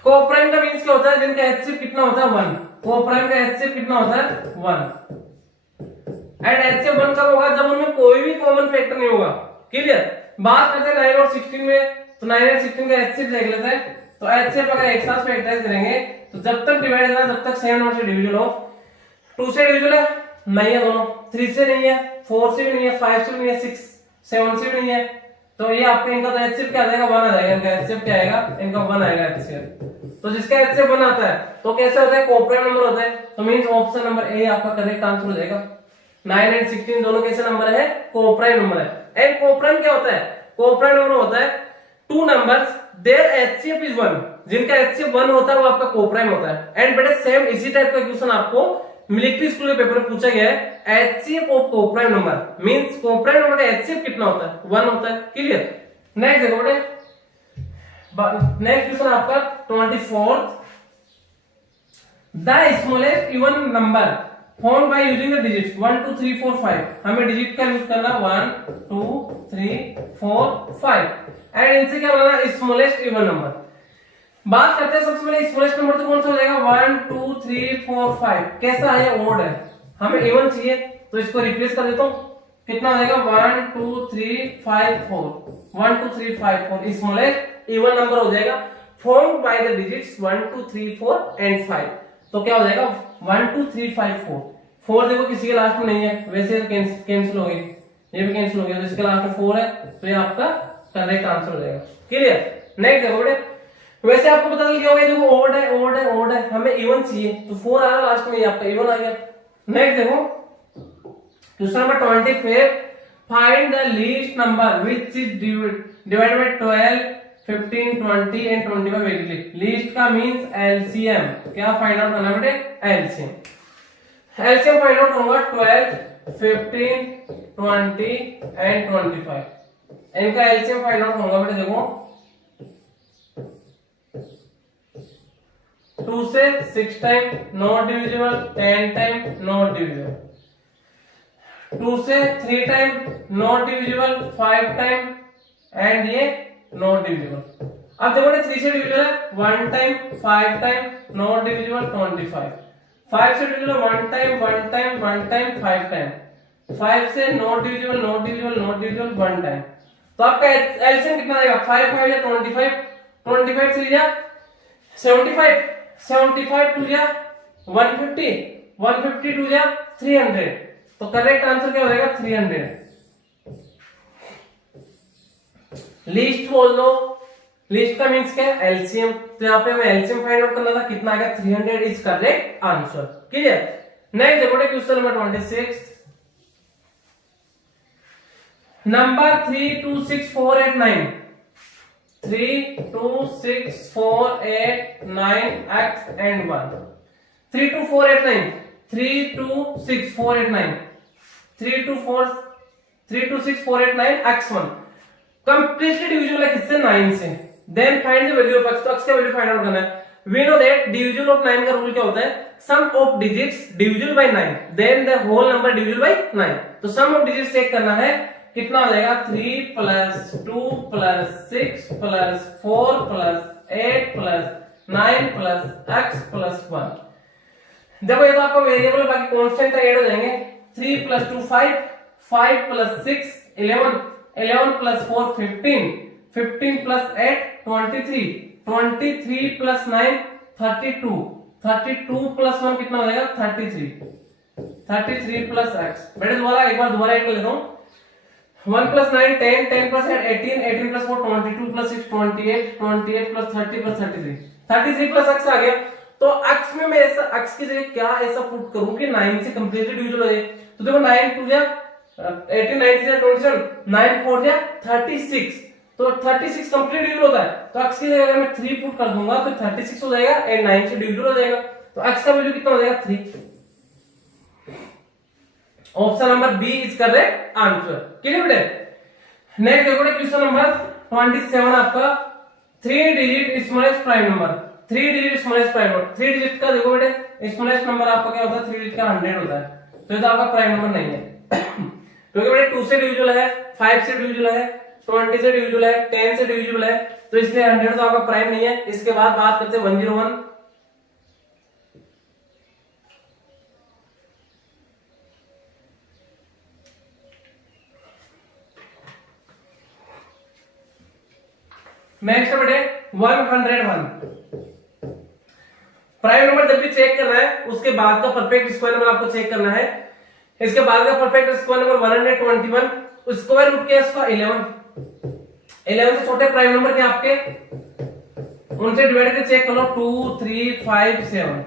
Coprime का मींस क्या होता है? जिनका HCF कितना होता है? 1। कोप्राइम का HCF कितना होता है? 1। एंड HCF 1 कब होगा? जब उनमें कोई भी कॉमन फैक्टर नहीं होगा। क्लियर। बात करते हैं 9 और 16 में, तो 9 और 16 का HCF देख लेते हैं। तो HCF अगर एक साथ फैक्टराइज करेंगे तो जब तक डिवाइड है जब तक 7 और से डिविजन हो, 2 से डिविजन है नहीं है दोनों, 3 से नहीं है, 4 से भी नहीं है, 5 से भी नहीं है, 6 7 से भी नहीं है, तो ये आपका इनका तो HCF क्या आ जाएगा? 1 आ जाएगा। इनका HCF क्या आएगा? इनका 1 आएगा HCF। तो जिसका HCF 1 आता है तो कैसे होता है, कोप्राइम नंबर होता है। तो मींस ऑप्शन नंबर ए आपका करेक्ट आंसर हो जाएगा। 9 एंड 16 दोनों कैसे नंबर है, कोप्राइम नंबर है। एंड कोप्राइम क्या होता है, कोप्राइम नंबर होता है two numbers their HCF is 1, जिनका HCF 1 होता है वो आपका कोप्राइम होता है। एंड बेटा सेम इसी टाइप का क्वेश्चन आपको मिलिट्री स्कूल के पेपर में पूछा गया है, HCF of coprime number means coprime number का HCF कितना होता है, 1 होता है। क्लियर। नेक्स्ट देखो बेटे, नेक्स्ट क्वेश्चन आपका 24th, the smallest even number found by using the digits 1 2 3 4 5। हमें डिजिट का यूज करना 1 2 3 4 5 एंड इनसे क्या बनाना, स्मॉलेस्ट इवन नंबर। बात करते हैं सबसे पहले स्मॉलेस्ट नंबर तो कौन सा हो जाएगा, 1 2 3 4 5। कैसा है, ओड है, हमें इवन चाहिए तो इसको रिप्लेस कर देता हूं। कितना हो जाएगा, 1 2 3 5 4 1 2 3 5 4 स्मॉलेस्ट इवन नंबर हो जाएगा formed by the digits 1 2 3 4 and 5। तो क्या हो जाएगा 1 2 3 5 4। 4 देखो किसी के लास्ट में नहीं है, वैसे कैंसिल हो गई, ये भी कैंसिल हो गया, तो इसके लास्ट में 4 है तो ये आपका करेक्ट आंसर हो जाएगा। क्लियर। नेक्स्ट देखो बेटे, वैसे आपको पता चल गया होगा देखो ओड है ओड है ओड है, हमें इवन चाहिए तो 4 आ रहा लास्ट में, ये आपका इवन आ गया। नेक्स्ट देखो question number 25, find the least number which is divided by 12 15 20 and 25 variable. Least का मींस एलसीएम, क्या फाइंड आउट करना है बेटे, एलसीएम। एलसीएम फाइंड आउट करूंगा 12 15 20 एंड 25। इनका एलसीएम फाइंड आउट होगा बेटे, देखो 2 से 6 time not divisible, 10 time not divisible, 2 से 3 time not divisible, 5 time and ये नॉट डिविजिबल। अब देखो 3 से डिविजिबल है 1 टाइम, 5 टाइम नॉट डिविजिबल 25, 5 से divisible 1 time 1 time 1 time 5 time, 5 से not divisible not divisible not divisible 1 time. तो आपका एलसीएम कितना आएगा, 5 5 या 25, 25 से लिया 75, 75 टू या 150, 150 टू या 300। तो करेक्ट आंसर क्या हो जाएगा, 300। लीस्ट बोल दो, लीस्ट का मींस क्या है, एलसीएम। तो यहाँ पे हमें एलसीएम फाइंड आउट करना था, कितना आएगा 300 is correct answer. Clear. Next देखो question number 26, number 3 2 6 4 8 9 3 2 6 4 8 9 x and 1 3 2 4 8 9 3 2 6 4 8 9 3 2 6 4 8 9 x1 completely divisible है किससे, 9 से। Then find the value of x। तो x का वैल्यू फाइंड आउट करना है। We know that divisible of 9 का रूल क्या होता है, sum of digits divisible by 9 then the whole number divisible by 9। तो सम ऑफ डिजिट्स चेक करना है, कितना हो जाएगा 3 plus 2 plus 6 plus 4 plus 8 plus 9 plus x plus 1। देखो ये तो आपका वेरिएबल, बाकी कांस्टेंट ऐड हो जाएंगे। 3 plus 2 5, 5 plus 6 11, 11 plus 4 15, 15 plus 8 23, 23 plus 9 32, 32 plus 1 कितना हो जाएगा 33, 33 प्लस x। बेटे दोबारा एक बार दोबारा ऐड कर लेता हूं। 1 plus 9 10, 10 plus 8 18, 18 plus 4 22 plus 6 28, 28 plus 30 plus 33, 33 plus x आ गया। तो x में मैं ऐसा x की जगह क्या ऐसा पुट करूं कि 9 से कंप्लीटली डिविजिबल हो जाए। तो देखो 9 2 जा 18, 9 जा 27, 9 4 जा 36, तो 36 कंप्लीट डिविजिबल होता है। तो x की जगह अगर मैं 3 पुट कर दूंगा तो 36 हो जाएगा एंड 9 से डिविजिबल हो जाएगा। तो x का वैल्यू कितना हो जाएगा 3। Option number B is correct answer. Clear बेटे। नेक्स्ट देखो क्वेश्चन नंबर 27 आपका 3 digit smallest prime number, 3 digit smallest prime number. 3 digit का देखो बेटे स्मॉलेस्ट नंबर आपका क्या होता है, 3 डिजिट का 100 होता है। तो ये तो आपका प्राइम नंबर नहीं है क्योंकि बेटे 2 से डिविजिबल है, 5 से डिविजिबल है, 20 से डिविजिबल है, 10 से डिविजिबल है, तो इसलिए 100 तो आपका प्राइम नहीं है। इसके बाद बात करते हैं 101। नेक्स्ट बेटे 101। प्राइम नंबर जब भी चेक करना है उसके बाद का परफेक्ट स्क्वायर नंबर आपको चेक करना है। इसके बाद का perfect square number 121, square root क्या है इसका 11, 11 से छोटे प्राइम नंबर क्या आपके उनसे डिवाइड करके चेक करो 2 3 5 7।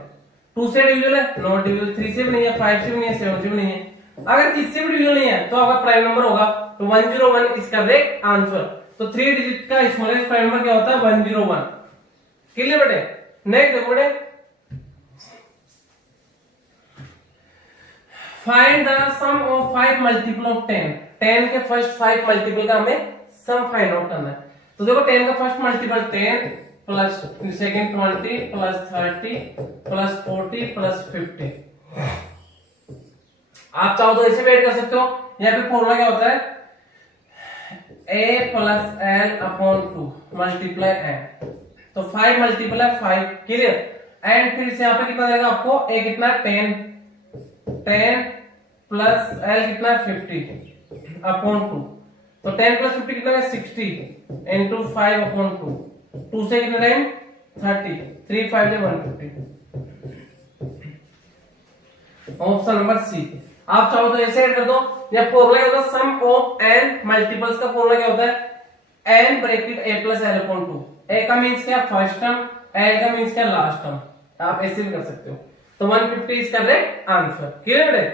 2 से डिविजिबल है, नॉट डिविजिबल। 3 से भी नहीं है, 5 से भी नहीं है, 7 से भी नहीं है। अगर किससे भी डिविजिबल नहीं है तो आपका प्राइम नंबर होगा, तो 101 इज करेक्ट आंसर। तो 3 डिजिट का स्मॉलेस्ट प्राइम नंबर क्या होता है? 101। क्लियर बेटे? नेक्स्ट देखो बेटे, find the sum of 5 multiple of 10। 10 के फर्स्ट 5 मल्टीपल का हमें सम फाइंड आउट करना है। तो देखो 10 का first multiple 10 plus second 20 plus 30 plus 40 plus 50। आप चाहो तो ऐसे भी ऐड कर सकते हो। यहाँ पे फॉर्मूला क्या होता है? a plus l upon 2 multiply n। तो 5 मल्टीपल है 5। क्लियर? एंड फिर से यहाँ पे कितना देगा आपको? a कितना है? 10 प्लस l कितना है? 50 अपॉन 2। तो 10 प्लस 50 कितना है? 60 इंटू 5 अपॉन 2। 2 से कितना टाइम? 30। 3 5 से 150। Option number C. आप चाहो तो ऐसे ऐड कर दो। या फॉर्मूला क्या होता है? सम ऑफ n मल्टीपल्स का फॉर्मूला क्या होता है? n bracket a plus l upon 2। a का मींस क्या? First term. l का मींस क्या? Last term. आप ऐसे भी कर सकते हो। तो 150 इज करेक्ट आंसर। क्लियर बेटे?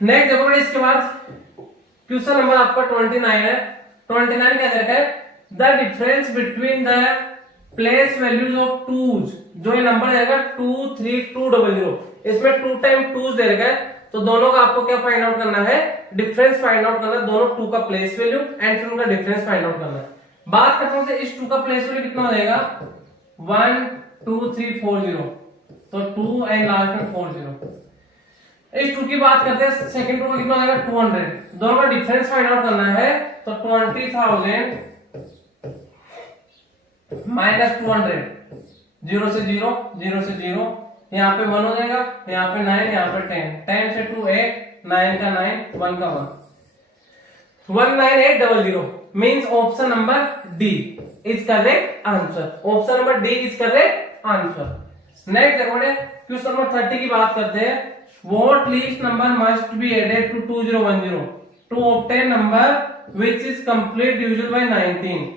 नेक्स्ट देखो बेटे, इसके बाद क्वेश्चन नंबर आपका 29 है। 29 क्या दे रखा है? The difference between the place values of twos. जो ये नंबर देगा 2 3 2 0 इसमें 2 टाइम टूज दे रखा है। तो दोनों का आपको क्या फाइंड आउट करना है? डिफरेंस फाइंड आउट करना है। दोनों 2 का प्लेस वैल्यू एंड फिर उनका डिफरेंस फाइंड आउट करना है। बात करते हैं इस 2 का प्लेस वैल्यू कितना हो जाएगा? 1 2 3 4 0। तो 2 एंड लास्ट में 4 0। इस 2 की बात करते हैं, सेकंड 2 का कितना हो जाएगा? 200। दोनों का डिफरेंस फाइंड आउट करना है। तो 20,000 माइनस 200। 0 से 0 0 से 0। यहाँ पे 1 हो जाएगा, यहाँ पे 9, यहाँ पे 10। 10 से 2 8, 9 का 9, 1 का 1। 19800 means option number D is correct answer. Option number D is correct answer. Next देखो क्वेश्चन नंबर 30 की बात करते हैं। What least number must be added to 2010 to obtain number which is complete divisible by 19।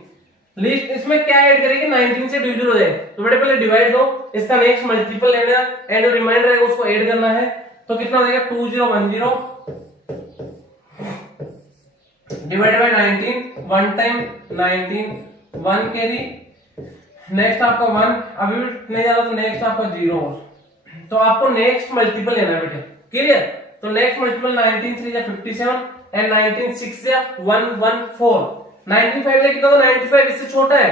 Least इसमें क्या add करेगी? 19 से divisible हो जाए। तो बेटे पहले डिवाइड दो, इसका नेक्स्ट मल्टीपल लेना एंड रिमाइंडर है उसको ऐड करना है। तो कितना हो जाएगा? 2010 divided by 19। 1 time 19 1 carry. Next आपका 1 अभी भी नहीं जाता, तो नेक्स्ट आपका 0। तो आपको नेक्स्ट मल्टीपल लेना है बेटे। क्लियर? तो नेक्स्ट मल्टीपल 19 3 या 57 एंड 19 6 या 114। 95 से कितना? तो 95 इससे छोटा है।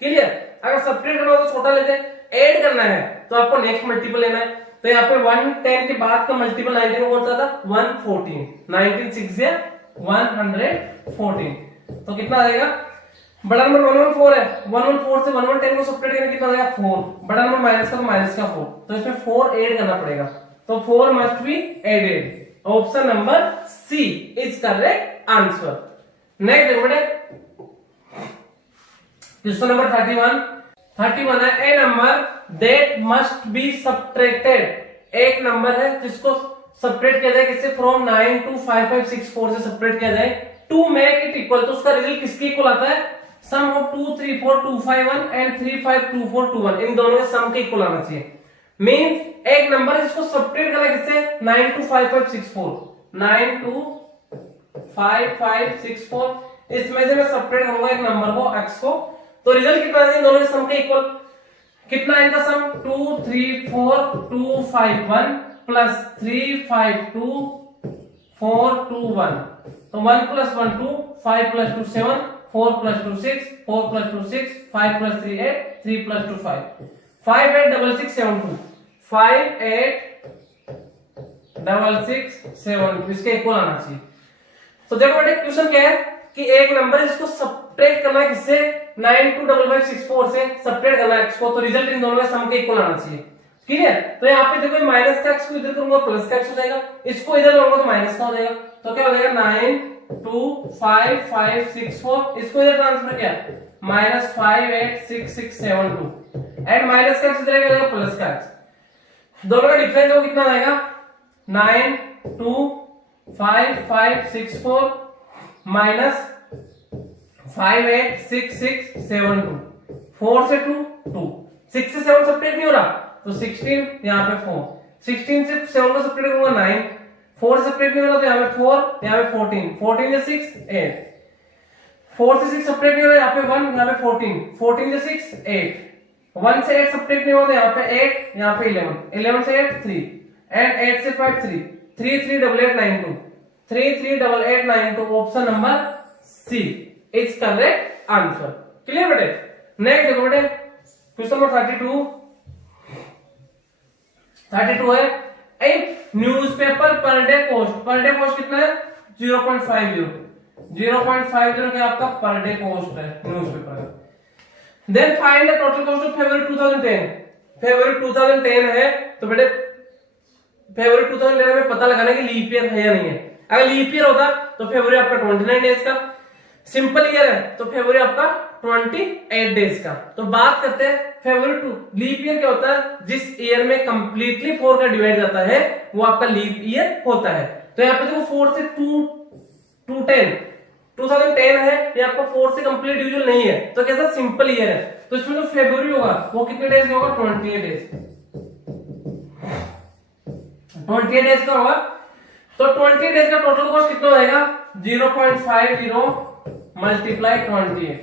क्लियर? अगर सब्ट्रैक्ट करना हो तो छोटा लेते हैं, ऐड करना है तो आपको नेक्स्ट मल्टीपल लेना है। तो यहाँ पे 110 के बाद का मल्टीपल 19 कौन सा था? 114। 19 6 या 114। तो कितना आ जाएगा? बड़ा नंबर 114 है। 114 से 110 को सब्ट्रैक्ट करना कितना आ जाएगा? 4। बड़ा नंबर माइनस का तो माइनस का 4। तो इसमें 4 ऐड करना पड़ेगा। तो 4 must be added. Option number C is correct answer. Next देखो बेटे, क्वेश्चन नंबर 31 है। A number that must be subtracted. एक नंबर है जिसको सब्ट्रैक्ट किया जाए किससे? फ्रॉम 9 to 5564 से सब्ट्रैक्ट किया जाए टू मेक इट इक्वल। तो उसका रिजल्ट किसके इक्वल आता है? Sum of 2 3 4 2 5 1 and 3 5 2 4 2 1। इन दोनों के सम के इक्वल आना चाहिए। मींस एक नंबर है जिसको सब्ट्रैक्ट करना किससे? 9 to 5564। 9 to 5564 इसमें से मैं सब्ट्रैक्ट करूंगा एक नंबर को x को। तो रिजल्ट कितना है? दोनों के सम के इक्वल। कितना है इनका सम? 2 3 4 2 5 1 प्लस 3 5 2 4 2 1। तो 1 plus 1 2, 5 plus 2 7, 4 plus 2 6, 4 plus 2 6, 5 plus 3 8, 3 plus 2 5। 5 8 6 6 7 2। 5 8 6 6 7 2 इसके इक्वल आना चाहिए। तो देखो बेटे क्वेश्चन क्या है कि एक नंबर इसको सब्ट्रैक्ट करना है किससे? 9 to 5564 से सब्ट्रैक्ट करना है x को। तो रिजल्ट इन दोनों में सम के इक्वल आना चाहिए। क्लियर? तो यहाँ पे देखो माइनस का x को इधर करूंगा प्लस का x हो जाएगा, इसको इधर लाऊंगा तो माइनस का हो जाएगा। तो क्या हो जाएगा? 9 2 5 5 6 4। इसको इधर ट्रांसफर किया माइनस 5 8 6 6 7 2 एंड माइनस का x इधर जाएगा प्लस का x। दोनों का डिफरेंस वो कितना आएगा? 9 2 5 5 6 4 माइनस 5 8 6 6 7 2। 4 से 2 2, 6 से 7 सब्ट्रैक्ट नहीं हो रहा तो 16, यहाँ पे 4, 16 से 7 को सब्ट्रैक्ट करूंगा 9, 4 से सब्ट्रैक्ट नहीं हो रहा तो यहाँ पे 4, यहाँ पे 14, 14 से 6 8, 4 से 6 सब्ट्रैक्ट नहीं हो रहा यहाँ पे 1, यहाँ पे 14, 14 से 6 8, 1 से 8 सब्ट्रैक्ट नहीं होता यहाँ पे 8, यहाँ पे 11, 11 से 8 3, एंड 8 से 5 3, 3 3 8 8 9 2, 3 3 8 8 9 2, option number C is correct answer. Clear बेटे? नेक्स्ट देखो बेटे, क्वेश्चन नंबर 32 है, एक न्यूज़पेपर पर डे कॉस्ट कितना है 0.50, 0.50 क्या आपका पर डे कॉस्ट है न्यूज़पेपर का। Then find the total cost of February 2010, फरवरी 2010 है तो बेटे फरवरी 2010 में पता लगाना कि लीप ईयर है या नहीं है। अगर लीप ईयर होता तो फरवरी आपका 29 डेज का, सिंपल ईयर है तो फरवरी आपका 28 डेज का। तो बात करते हैं फरवरी 2, लीप ईयर क्या होता है, जिस ईयर में कंप्लीटली 4 का डिवाइड जाता है वो आपका लीप ईयर होता है। तो यहाँ पे देखो 4 से 210 2010 है, ये आपका 4 से कंप्लीट डिविजन नहीं है तो कैसा सिंपल ईयर है। तो इसमें जो फरवरी होगा वो कितने डेज का होगा 28 डेज, 28 डेज का होगा। तो 20 डेज का टोटल कॉस्ट कितना होगा 0.50 मल्टीप्लाई 28।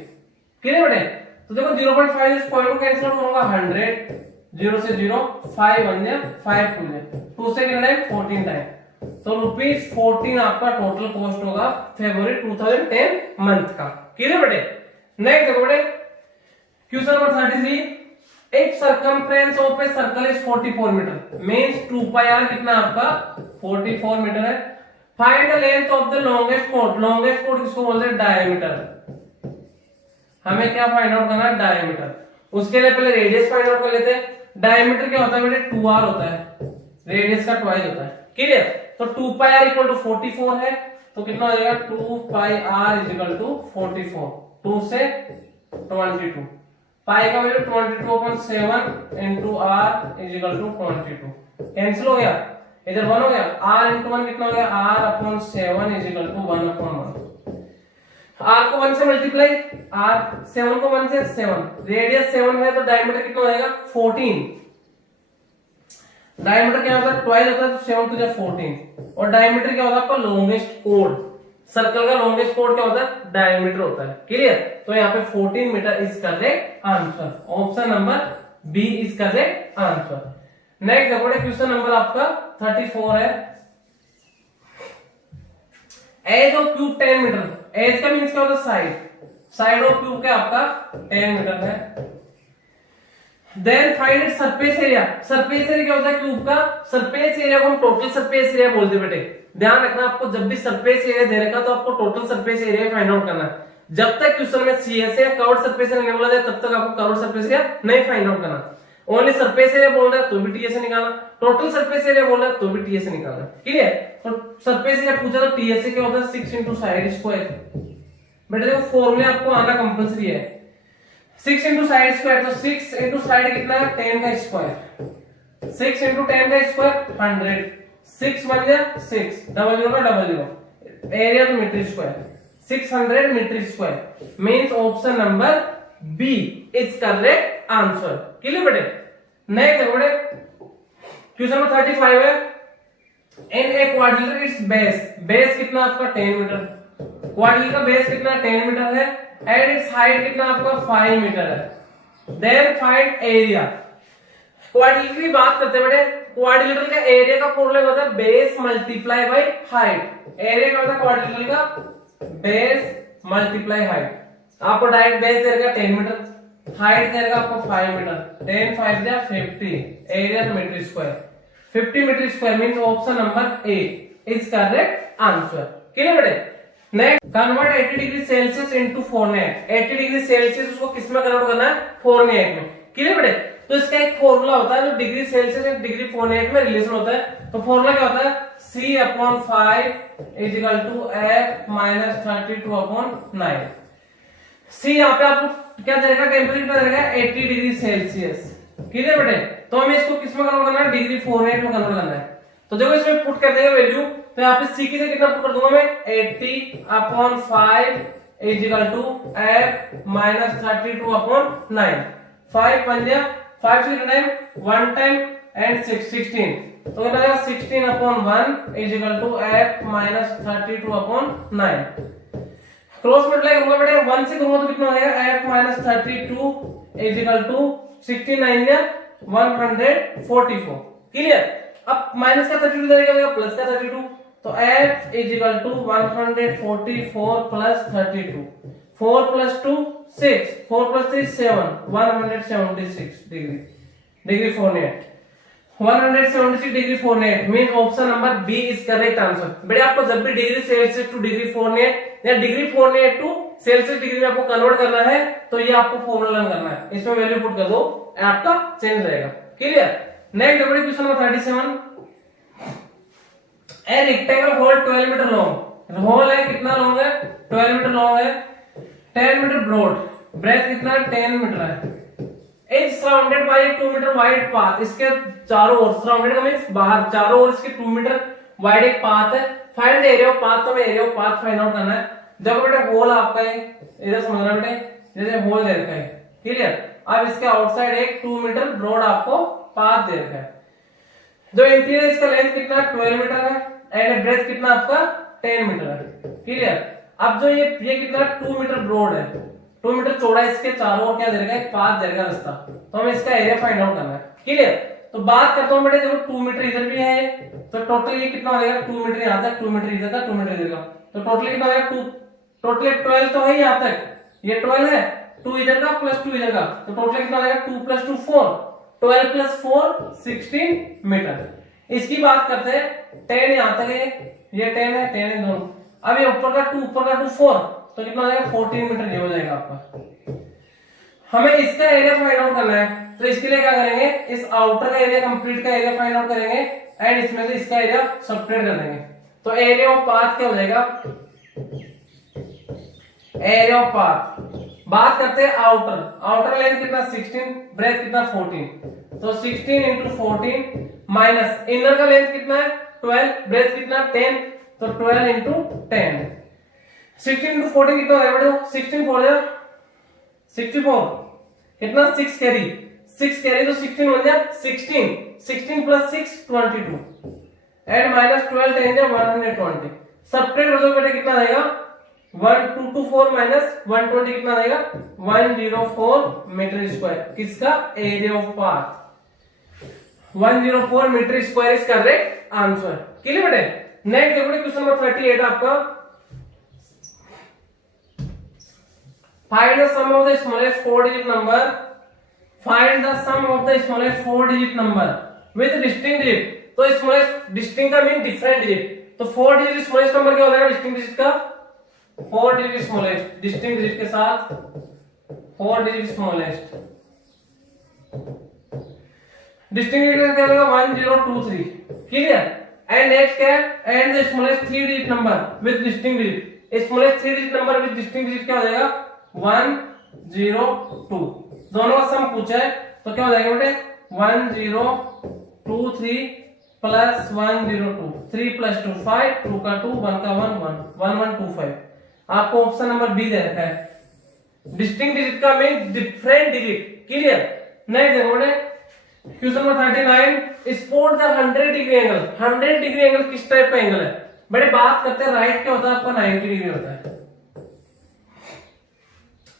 क्लियर बेटे? तो देखो 0.5 इस पॉइंट को कैंसिल होगा 100, 0 से 0 5 1 जा 5 2 जा 2 से कितना टाइम 14 टाइम, तो ₹14 आपका टोटल कॉस्ट होगा फरवरी 2010 मंथ का। क्लियर बेटे? नेक्स्ट देखो बेटे, क्वेश्चन नंबर 33, एक circumference of a circle is 44 metre, means 2 pi r कितना आपका 44 मीटर है। Find the length of the longest कोड, लॉन्गेस्ट कोड किसको बोलते हैं डायमीटर। हमें क्या फाइंड आउट करना है डायमीटर, उसके लिए पहले रेडियस फाइंड आउट कर लेते हैं। डायमीटर क्या होता है बेटे 2r होता है, रेडियस का ट्वाइस होता है। क्लियर? तो 2 पाई r इक्वल टू 44 है तो कितना हो जाएगा 2 pi r is equal to 44, 2 से 22, पाई का value 22/7 into r is equal to 22, cancel हो गया, इधर 1 हो गया, r इंटू 1 कितना हो गया r/7 is equal to 1/1। r को 1 से मल्टीप्लाई, r 7 को 1 से 7, रेडियस 7 है तो डायमीटर कितना हो जाएगा 14, डायमीटर क्या होता है ट्वाइस होता है तो 7 to 14, और डायमीटर क्या होता है आपका लॉन्गेस्ट कोड, सर्कल का लॉन्गेस्ट कोड क्या होता है डायमीटर होता है। क्लियर? तो यहाँ पे 14 metre is correct answer, option number B is correct answer. Next देखो क्वेश्चन नंबर आपका 34 है, edge of cube 10 metre, edge का मीन्स क्या होता है साइड, साइड ऑफ क्यूब का आपका 10 मीटर है। Then find it surface area, surface area क्या होता है क्यूब का, सरफेस एरिया को हम टोटल सरफेस एरिया बोलते हैं बेटे। ध्यान रखना आपको जब भी सरफेस एरिया दे रखा तो आपको total surface area find out करना है। जब तक क्वेश्चन में सीएस या कर्व्ड सरफेस एरिया नहीं बोला जाए तब तक आपको कर्व्ड सरफेस एरिया नहीं फाइंड आउट करना। ओनली सरफेस एरिया बोल रहा है तो भी टीए से निकालना, टोटल सरफेस एरिया बोल रहा है तो भी टीए से निकालना। क्लियर? तो सरफेस एरिया पूछा तो टीए से क्या होता है 6 इंटू साइड स्क्वायर। बेटा देखो फॉर्मूले आपको आना कंपलसरी है, 6 इंटू साइड स्क्वायर, तो 6 इंटू साइड कितना है 10 का स्क्वायर, 6 इंटू 10 का स्क्वायर 100, 6 बन गया 6, डबल जीरो का डबल जीरो, एरिया तो metre square 600 metre square, means option number B is correct answer. Clear बेटे? नेक्स्ट देखो बेटे, क्वेश्चन नंबर 35 है, in a quadrilateral its base, base कितना आपका 10 मीटर, क्वाड्रिलेटरल का बेस कितना 10 मीटर है, एंड इट्स हाइट कितना आपका 5 मीटर है। देन फाइंड एरिया, क्वाड्रिलेटरल की बात करते हैं बेटे, क्वाड्रिलेटरल का एरिया का फॉर्मूला होता है base multiply by height. Area का होता है क्वाड्रिलेटरल का बेस मल्टीप्लाई हाइट। आपको डायरेक्ट बेस दे देगा 10 मीटर, हाइट दे देगा आपको 5 मीटर, 10 5 जा 50, एरिया तो metre square 50 metre square, means option number A is correct answer. Clear बेटे? Next, convert 80 degree Celsius into Fahrenheit, 80 degree Celsius उसको किस में कन्वर्ट करना है फॉरेनहाइट में। क्लियर बेटे? तो इसका एक फॉर्मूला होता है जो डिग्री सेल्सियस और डिग्री फॉरेनहाइट में रिलेशन होता है। तो फॉर्मूला क्या होता है C/5 is equal to F minus 32/9। C यहाँ पे आपको क्या देगा, टेम्परेचर क्या देगा 80 डिग्री सेल्सियस। क्लियर बेटे? तो हमें इसको किस में कन्वर्ट करना है डिग्री फॉरेनहाइट में कन्वर्ट करना है। तो देखो इसमें पुट कर देगा वैल्यू, तो यहाँ पे C की जगह कितना पुट कर दूंगा मैं 80/5 is equal to f minus 32 upon 9। 5 पंजा 5 से टाइम 1 टाइम एंड 16 तो कितना आएगा 16 upon 1 is equal to f minus 32 upon 9। Cross multiply करूंगा बेटे 1 से करूंगा तो कितना आएगा f minus 32 is equal to 69 या 144। क्लियर। अब माइनस का 32 इधर क्या प्लस का 32 तो f is equal to 144 plus 32। 4 plus 2 6 4 plus 3 7 176 degree 48 176 degree 48 mean option number B is correct answer. बेटे आपको जब भी डिग्री सेल्सियस टू डिग्री 48 या डिग्री 48 टू सेल्सियस डिग्री में आपको कन्वर्ट करना है तो ये आपको फॉर्मूला लर्न करना है, इसमें वैल्यू पुट कर दो आपका चेंज रहेगा। Clear. Next question number 37। A rectangle hall 12 metre long, hall है कितना लॉन्ग है 12 मीटर लॉन्ग है, 10 मीटर ब्रॉड, ब्रेथ कितना 10 मीटर है, is surrounded by a 2 metre wide path. इसके चारों ओर, सराउंडेड का मींस बाहर, चारों ओर इसके 2 मीटर वाइड एक पाथ है। Find the area of path, तो हमें area of path find out करना है। जब बेटे होल आपका है इधर समझना बेटे, जैसे होल दे रखा है। क्लियर। अब इसके आउटसाइड एक 2 मीटर ब्रॉड आपको पाथ दे रखा है। जो इंटीरियर इसका लेंथ कितना 12 मीटर है एंड ब्रेथ कितना आपका 10 मीटर है। क्लियर। अब जो ये कितना 2 मीटर ब्रॉड है, 2 मीटर चौड़ा, इसके चारों ओर क्या दे रखा है पाथ दे रखा है रास्ता, तो हमें इसका एरिया फाइंड आउट करना है। क्लियर। तो बात करता हूं बेटे, देखो 2 मीटर इधर भी है तो टोटल ये कितना हो जाएगा 2 मीटर यहां तक, 2 मीटर इधर का, 2 मीटर इधर का, तो टोटल कितना हो जाएगा 2, टोटल 12 तो है यहां तक, ये 12 है, 2 इधर का प्लस 2 इधर का, तो टोटल कितना हो जाएगा 2 प्लस 2 4, 12 प्लस 4 16 मीटर। इसकी बात करते हैं 10 यहां तक है, ये 10 है, 10 है दोनों। अब ये ऊपर का 2 ऊपर का 2 4, तो कितना हो जाएगा 14 मीटर ये हो जाएगा आपका। हमें इसका एरिया फाइंड आउट करना है, तो इसके लिए क्या करेंगे, इस आउटर का एरिया कंप्लीट का एरिया फाइंड आउट करेंगे एंड इसमें से इसका एरिया सबट्रैक्ट कर देंगे। तो एरिया ऑफ पाथ क्या हो जाएगा, एरिया ऑफ पाथ। बात करते हैं आउटर, आउटर लेंथ कितना 16, ब्रेथ कितना 14, तो 16 इंटू 14 माइनस इनर का लेंथ कितना है 12, ब्रेथ कितना 10, तो 12 इंटू 10, 16 इंटू 14 कितना हो जाएगा, 16 4 जा 64, कितना 6 कैरी, 6 कैरी तो 16 हो जाए 16, 16 प्लस 6 22 एंड माइनस 12 10 जा 120। सबट्रैक्ट कर दो बेटा कितना आएगा 1224 माइनस 120 कितना आएगा 104 मीटर स्क्वायर। किसका area of path 104 metre square is correct answer. Clear बेटे। नेक्स्ट देखो क्वेश्चन नंबर 38 आपका, find the sum of the smallest 4 digit number, find the sum of the smallest 4 digit number with distinct digit. तो smallest distinct का mean different digit, तो 4 digit smallest number क्या हो जाएगा distinct digit का 4 digit smallest, distinct digit के साथ 4 digit smallest, distinct digit क्या होगा 1023। क्लियर। एंड नेक्स्ट क्या है, and the smallest 3 digit number with distinct digit, smallest 3 digit number with distinct digit क्या हो जाएगा 102। दोनों का सम पूछा है तो क्या हो जाएगा बेटे 1023 प्लस 102, 3 प्लस 2 5, 2 का 2, 1 का 1 1, 1125। आपको ऑप्शन नंबर बी दे रखा है, डिस्टिंक्ट डिजिट का mean different digit. Clear. Next देखो बेटे question number 39, spot the 100 degree angle. 100 degree angle किस टाइप का एंगल है बेटे, बात करते हैं राइट क्या होता है आपका 90 डिग्री होता है,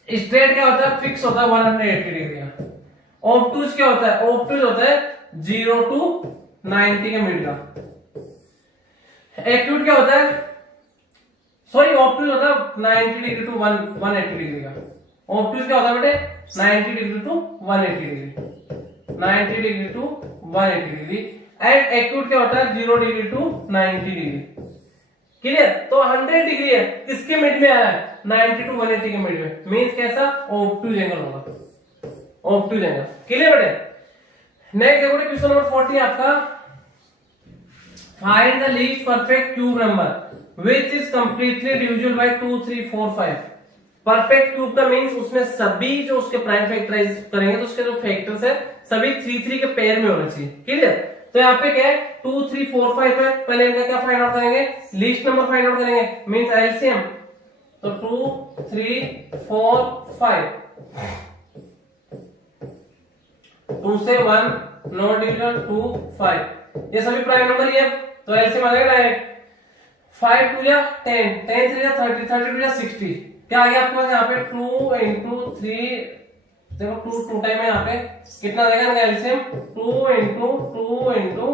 स्ट्रेट क्या होता है फिक्स होता है 180 डिग्री का, ऑब्टूज क्या होता है, ऑब्टूज होता है 0 टू 90 के मिड का, एक्यूट क्या होता है, सॉरी ऑब्टूज होता है 90 डिग्री टू 180 डिग्री का, ऑब्टूज क्या होता है बेटे 90 degree to 180 degree, 90 degree to 180 degree and acute क्या होता है 0 डिग्री टू 90 डिग्री। क्लियर। तो 100 डिग्री है किसके मिड में आ रहा है 90 टू 180 के मिड में, मींस कैसा ऑब्टूज एंगल होगा, ऑब्टूज एंगल। क्लियर बेटे। नेक्स्ट देखो क्वेश्चन नंबर 40 आपका, find the least perfect cube number which is completely divisible by 2 3 4 5। Perfect cube का मींस उसमें सभी जो उसके प्राइम फैक्टराइज करेंगे तो उसके जो फैक्टर्स है सभी 3 3 के पेयर में होना चाहिए। क्लियर। तो यहाँ पे क्या है 2 3 4 5 है, पहले इनका क्या फाइंड आउट करेंगे लीस्ट नंबर फाइंड आउट करेंगे मींस एलसीएम, तो 2 3 4 5, 2 से 1 नो डिविजन 2 5, ये सभी प्राइम नंबर ही है तो एलसीएम आ जाएगा डायरेक्ट 5 2 या 10, 10 3 या 30, 30 2 या 60, क्या आ गया आपके पास यहाँ पे 2 into 3, देखो 2 टाइम है यहाँ पे, कितना आ जाएगा एलसीएम 2 into 2 into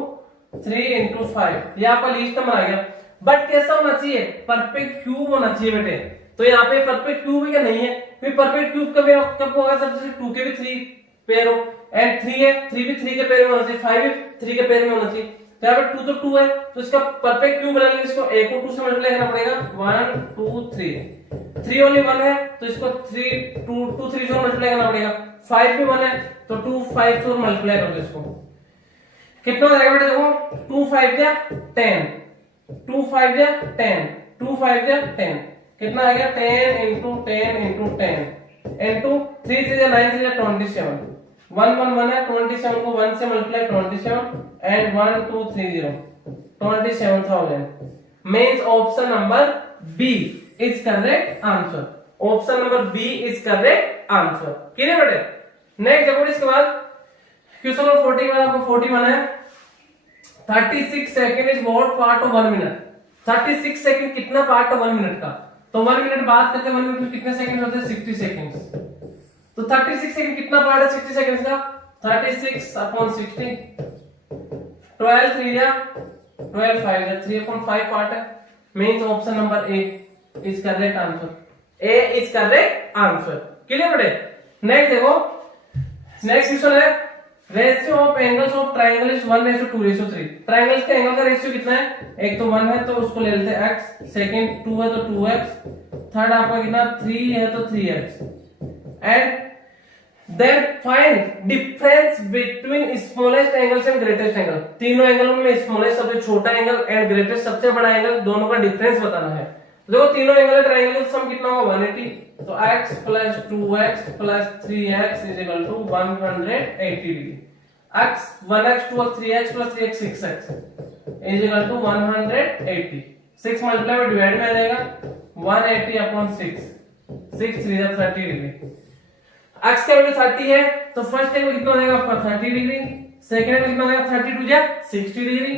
3 into 5, ये आपका लीस्ट नंबर आ गया। बट कैसा होना चाहिए, परफेक्ट क्यूब होना चाहिए बेटे, तो यहाँ पे परफेक्ट क्यूब क्या नहीं है, क्योंकि परफेक्ट क्यूब कब होगा सर, 2 के भी 3 पेयर हो, एंड 3 है, 3 भी 3 के पेयर में होना चाहिए, 5 भी 3 के पेयर में होना चाहिए, तो यहाँ पे 2 तो 2 है, तो इसका परफेक्ट क्यूब बनाने के लिए इसको a को 2 से मल्टीप्लाई करना पड़ेगा, 1 2 3, 3 ओनली 1 है तो इसको 2 3 से मल्टीप्लाई करना पड़ेगा, 5 भी 1 है तो 2 5 से मल्टीप्लाई कर दो इसको, कितना हो जाएगा बेटा, देखो 2 5 जा 10, 2 5 जा 10, 2 5 जा 10, कितना आ गया 10 into 10 into 10 into 3 3 जा 9 3 जा 27, 1 1 1 है, 27 को 1 से multiply 27 and 1 2 3 0, 27,000 means option number B is correct answer, option number B is correct answer, clear बेटे। नेक्स्ट देखो इसके बाद क्वेश्चन नंबर 40 में आपको 41 है, 36 second is what part of 1 minute, 36 second कितना पार्ट ऑफ 1 मिनट का, तो 1 मिनट बात करते हैं 1 मिनट में कितने सेकंड होते हैं 60 सेकंड्स, तो 36 सेकंड कितना पार्ट है 60 सेकंड्स का, 36 अपॉन 60, 12 3 या 12 5 या 3 अपॉन 5 पार्ट है, means option number A is correct answer, A is correct answer, clear बेटे। नेक्स्ट देखो, नेक्स्ट क्वेश्चन है ratio of angles of triangle is 1:2:3, triangles के एंगल का रेशियो कितना है, एक तो 1 है तो उसको ले लेते हैं x, सेकंड 2 है तो 2x, थर्ड आपका कितना 3 है तो 3x, and then find difference between smallest angles and greatest angle, तीनों एंगलों में स्मॉलेस्ट सबसे छोटा एंगल एंड ग्रेटेस्ट सबसे बड़ा एंगल, दोनों का डिफरेंस बताना है। देखो तीनों एंगल ट्रायंगल का सम कितना होगा 180, तो x plus 2x plus 3x is equal to 180 degree, x 1x 2x 3x plus 3x 6x is equal to 180, 6 multiply में डिवाइड में आ जाएगा 180 अपॉन 6, 6 3 जा 30 डिग्री, x का वैल्यू 30 है तो फर्स्ट एंगल कितना हो जाएगा आपका 30 डिग्री, सेकंड एंगल कितना हो जाएगा 32 जा 60 डिग्री,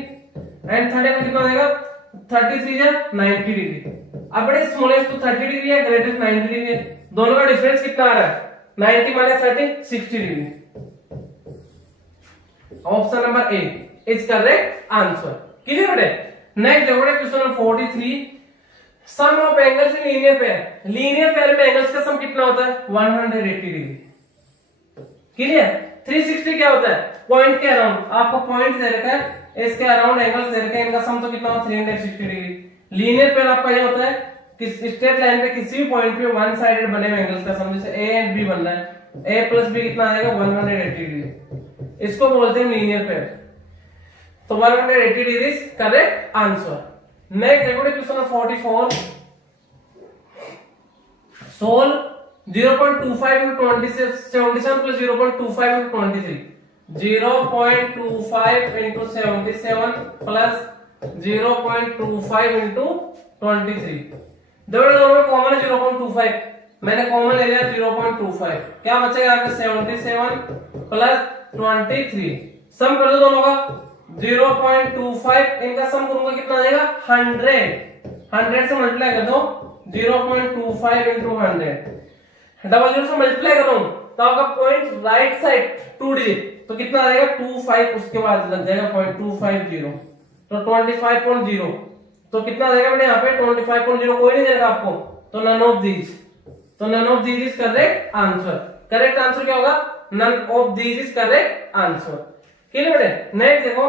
एंड थर्ड एंगल कितना हो जाएगा 33 जा 90 डिग्री। अब बड़े स्मॉलेस्ट तो 30 डिग्री है, ग्रेटेस्ट 90 डिग्री है, दोनों का डिफरेंस कितना आ रहा है 90 minus 30 60 degree, option number A is correct answer, clear बेटे। नेक्स्ट देखो question number 43, sum of angles in linear pair, linear pair में एंगल्स का सम कितना होता है 180 डिग्री, क्लियर। 360 क्या होता है, पॉइंट के अराउंड, आपको पॉइंट दे रखा है, इसके अराउंड एंगल्स दे रखे हैं, इनका सम तो कितना होता है 360 डिग्री। लीनियर पेयर आपका ये होता है कि स्ट्रेट लाइन पे किसी भी पॉइंट पे वन साइडेड बने हुए एंगल्स का सम, जैसे ए एंड बी बनना है, ए प्लस बी कितना आएगा 180 डिग्री, इसको बोलते हैं लीनियर पेयर, तो 180 डिग्री करेक्ट आंसर। नेक्स्ट देखो question number 44, solve 0.25 into 77 plus 0.25 into 23, 0.25 into 77 plus 0.25 into 23, दोनों में कॉमन है 0.25, मैंने कॉमन ले लिया 0.25, क्या बचेगा आपके 77 प्लस 23, सम कर दो दोनों का 0.25, इनका सम करूंगा कितना आ जाएगा 100 से मल्टीप्लाई कर दो 0.25 into 100, डबल जीरो से मल्टीप्लाई कर रहा हूं तो आपका पॉइंट राइट साइड 2 डिजिट, तो कितना आ जाएगा 25, उसके बाद लग जाएगा 0.250, तो 25.0, तो कितना आ जाएगा बेटा यहाँ पे 25.0, कोई नहीं देगा आपको, तो नन ऑफ दीज, तो none of these is correct answer, correct answer क्या होगा none of these is correct answer, clear बेटे। नेक्स्ट देखो,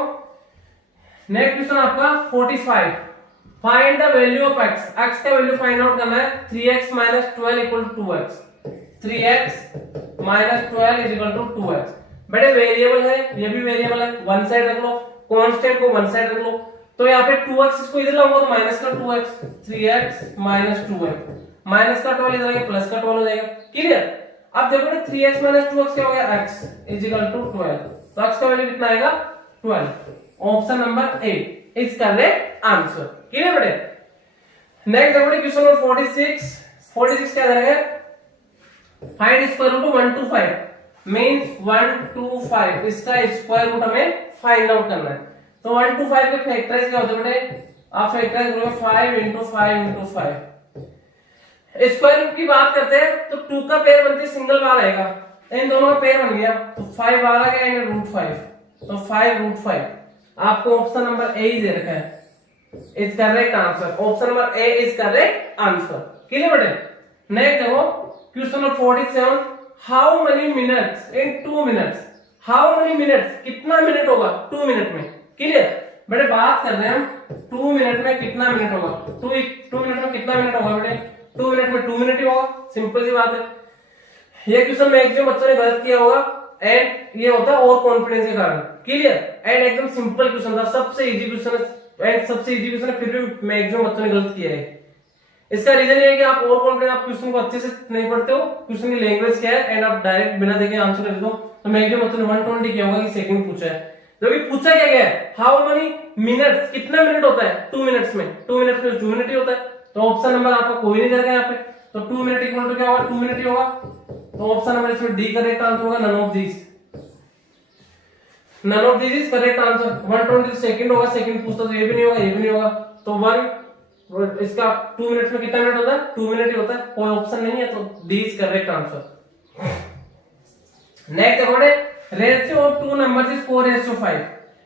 नेक्स्ट क्वेश्चन आपका 45, find the value of x, x का वैल्यू फाइंड आउट करना है, 3x minus 12 equal to 2x, 3x minus 12 is equal to 2x, बेटे variable है, ये भी वेरिएबल है, वन साइड रख लो, कांस्टेंट को वन साइड रख लो, तो यहाँ पे 2x इसको इधर लाऊंगा तो माइनस का 2x, 3x minus 2x, minus का 12 इधर आएगा प्लस का 12 हो जाएगा, क्लियर। अब देखो ना 3x minus 2x क्या हो गया, x is equal to 12, तो x का वैल्यू कितना आएगा 12, option number A is correct answer, clear बेटे। नेक्स्ट देखो क्वेश्चन नंबर 46, 46 क्या है, फाइंड स्क्वायर रूट 125 मींस 125, इसका स्क्वायर रूट हमें फाइंड आउट करना है। तो 125 के फैक्टराइज क्या होते हैं बेटे, आप फैक्टराइज करोगे 5 इंटू 5 इंटू 5। स्क्वायर रूट की बात करते हैं तो 2 का पेयर बनती है, सिंगल बार आएगा, इन दोनों का पेयर बन गया तो 5 बार आ गया एंड रूट 5, तो 5 रूट 5। आपको ऑप्शन नंबर ए ही दे रखा है, is correct answer. Option number A is correct answer. Clear बेटे। नेक्स्ट देखो question number 47, how many minutes in 2 minutes, how many minutes कितना मिनट होगा 2 मिनट में। क्लियर बेटे, बात कर रहे हैं हम 2 मिनट में कितना मिनट होगा, 2 मिनट में कितना मिनट होगा बेटे, 2 मिनट में 2 मिनट ही होगा, सिंपल सी बात है। ये क्वेश्चन मैक्सिमम बच्चों ने गलत किया होगा एंड ये होता है ओवर कॉन्फिडेंस के कारण। क्लियर एंड एकदम सिंपल क्वेश्चन था, सबसे इजी क्वेश्चन है एंड सबसे इजी क्वेश्चन है, फिर भी मैक्सिमम बच्चों ने गलत किया है। इसका रीजन ये है कि आप ओवर कॉन्फिडेंस, आप क्वेश्चन को अच्छे से नहीं पढ़ते हो, क्वेश्चन की लैंग्वेज क्या है एंड आप डायरेक्ट बिना देखे आंसर कर देते हो। तो मैक्सिमम बच्चों ने 120 किया होगा कि सेकंड पूछा है, जबकि पूछा क्या गया है, हाउ मेनी मिनट्स कितना मिनट होता है 2 मिनट्स में, 2 मिनट्स में 2 मिनट ही होता है। तो ऑप्शन नंबर आपका कोई नहीं रहेगा यहाँ पे, तो 2 मिनट इक्वल टू क्या होगा, 2 मिनट ही होगा। तो ऑप्शन नंबर इसमें डी करेक्ट आंसर होगा, none of this, none of this is correct answer. 120 second होगा, सेकंड पूछता तो ये भी नहीं होगा, ये भी नहीं होगा, तो 1 इसका 2 मिनट्स में कितना मिनट होता है, 2 मिनट ही होता है, कोई ऑप्शन नहीं है, तो D is correct answer. Next देखो ratio of 2 numbers is 4:5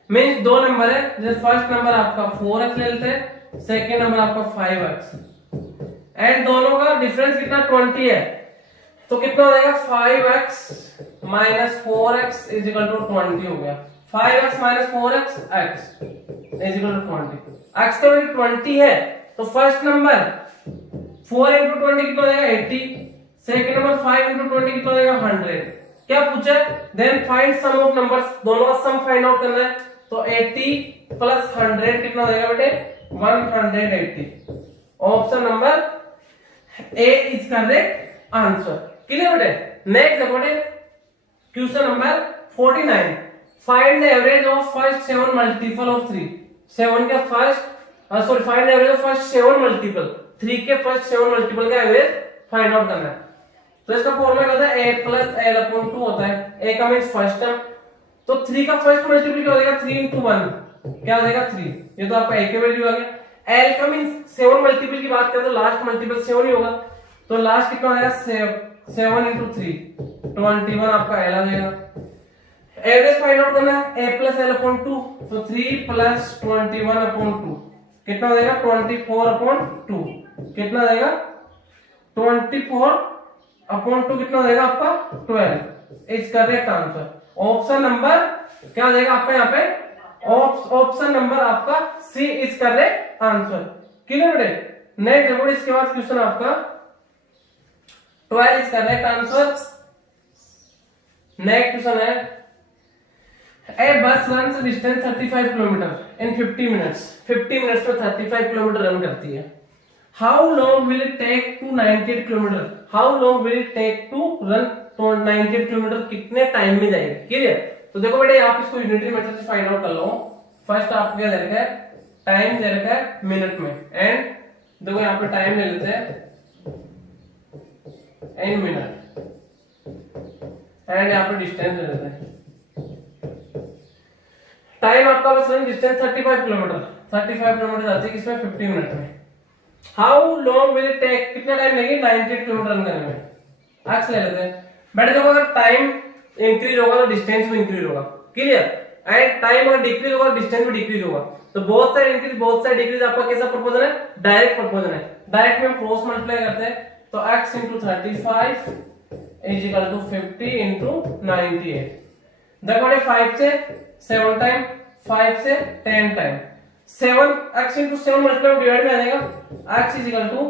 means 2 number है, जैसे फर्स्ट नंबर आपका 4x ले लेते हैं, सेकंड नंबर आपका 5x एंड दोनों का डिफरेंस कितना 20 है, तो कितना हो जाएगा 5x minus 4x is equal to 20 हो गया। 5x minus 4x x is equal to 20, x का वैल्यू 20 है तो फर्स्ट नंबर 4 इंटू 20 कितना हो जाएगा 80, सेकंड नंबर 5 इंटू 20 कितना हो जाएगा 100। क्या पूछा है, then find sum of numbers, दोनों का सम फाइंड आउट करना है, तो 80 प्लस 100 कितना हो जाएगा बेटे 180। Option number A is correct answer. Clear बेटे। नेक्स्ट देखो बेटे question number 49, find the average of first 7 multiple of 3, 7 के first sorry find the average of first 7 multiple, 3 के फर्स्ट 7 मल्टीपल का एवरेज फाइंड आउट करना है। तो इसका फॉर्मूला क्या होता है, a प्लस l अपॉन 2 होता है, a का मींस फर्स्ट टर्म, तो 3 का फर्स्ट मल्टीपल क्या हो जाएगा 3 इंटू 1 क्या हो जाएगा 3, ये तो आपका a के वैल्यू आ गया। l का मींस 7 मल्टीपल की बात करें तो लास्ट मल्टीपल 7 ही होगा, तो लास्ट कितना हो जाएगा 7 इंटू 3 21 आपका l आ जाएगा। एवरेज फाइंड आउट करना है, a प्लस l अपॉन 2, तो 3 प्लस 21 अपॉन 2 कितना हो जाएगा 24 अपॉन 2 कितना जाएगा 24 अपॉन 2 कितना हो जाएगा आपका 12 is correct answer. Option number क्या हो जाएगा आपका यहाँ पे, ऑप्शन नंबर आपका C is correct answer. Clear बेटे। नेक्स्ट देखो इसके बाद क्वेश्चन आपका 12 is correct answer. Next question है, a bus run distance 35 kilometre in 50 minutes, 50 minutes में 35 किलोमीटर रन करती है। How long will it take to 98 kilometre, how long will it take to run 98 kilometre, कितने time में जाएगी। Clear. तो देखो बेटे आप इसको यूनिटरी मेथड से फाइंड आउट कर लो। फर्स्ट आपको क्या दे रखा है, टाइम दे रखा है मिनट में, एंड देखो यहाँ पे टाइम ले लेते हैं इन मिनट, एंड यहाँ पे डिस्टेंस ले लेते हैं। टाइम आपका बस रन डिस्टेंस 35 किलोमीटर, 35 किलोमीटर जाती है किसमें 50 मिनट में। How long will it take, कितना टाइम लगेगी 98 किलोमीटर रन करने में। एक्स ले लेते हैं बेटे। देखो अगर टाइम इंक्रीज होगा तो डिस्टेंस भी इंक्रीज होगा। क्लियर। एंड टाइम अगर डिक्रीज होगा डिस्टेंस भी डिक्रीज होगा, तो both side increase both side decrease आपका कैसा प्रोपोर्शन है, डायरेक्ट प्रोपोर्शन है। डायरेक्ट में हम क्रॉस मल्टीप्लाई करते हैं, तो x into 35 is equal to 50 into 98। देखो बेटे 5 से 7 टाइम, 5 से 10 time, 7 x into 7 multiply divide में आ जाएगा, x is equal to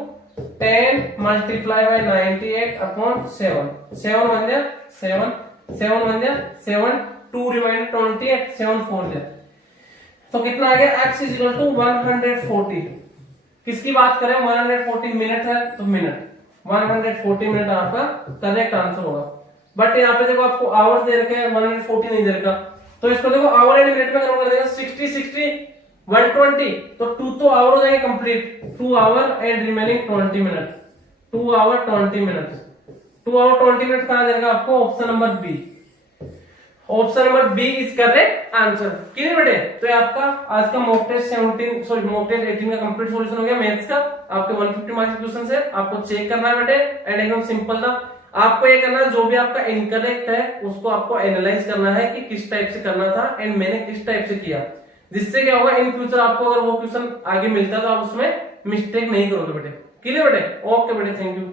10 multiply by 98 upon 7, 7 बन गया 7, 7 बन गया 7, 2 रिमाइंडर 28, 7 4 दिया, तो कितना आ गया x इज इक्वल टू 140। किसकी बात करें 140 मिनट है, तो मिनट 140 मिनट आपका करेक्ट आंसर होगा। बट यहाँ पे देखो आपको आवर्स दे रखे हैं, 140 नहीं दे रखा, तो इसको देखो आवर एंड मिनट में कन्वर्ट कर देगा। 60 60 120, तो 2 तो आवर हो जाएंगे complete, 2 hour and remaining 20 minute. 2 hour 20 minute. 2 hour 20 minute कहा जाएगा आपको option number B. Option number B is correct answer. Clear बेटे? तो ये आपका आज का मॉक टेस्ट 18 का कंप्लीट सॉल्यूशन हो गया मैथ्स का। आपके 150 मार्क्स क्वेश्चन है, आपको चेक करना है बेटे एंड एकदम सिंपल था। आपको ये करना है जो भी आपका इनकरेक्ट है उसको आपको एनालाइज करना है कि किस टाइप से करना था एंड मैंने किस टाइप से किया, जिससे क्या होगा इन फ्यूचर आपको अगर वो क्वेश्चन आगे मिलता तो आप उसमें मिस्टेक नहीं करोगे बेटे। क्लियर बेटे? ओके बेटे, थैंक यू।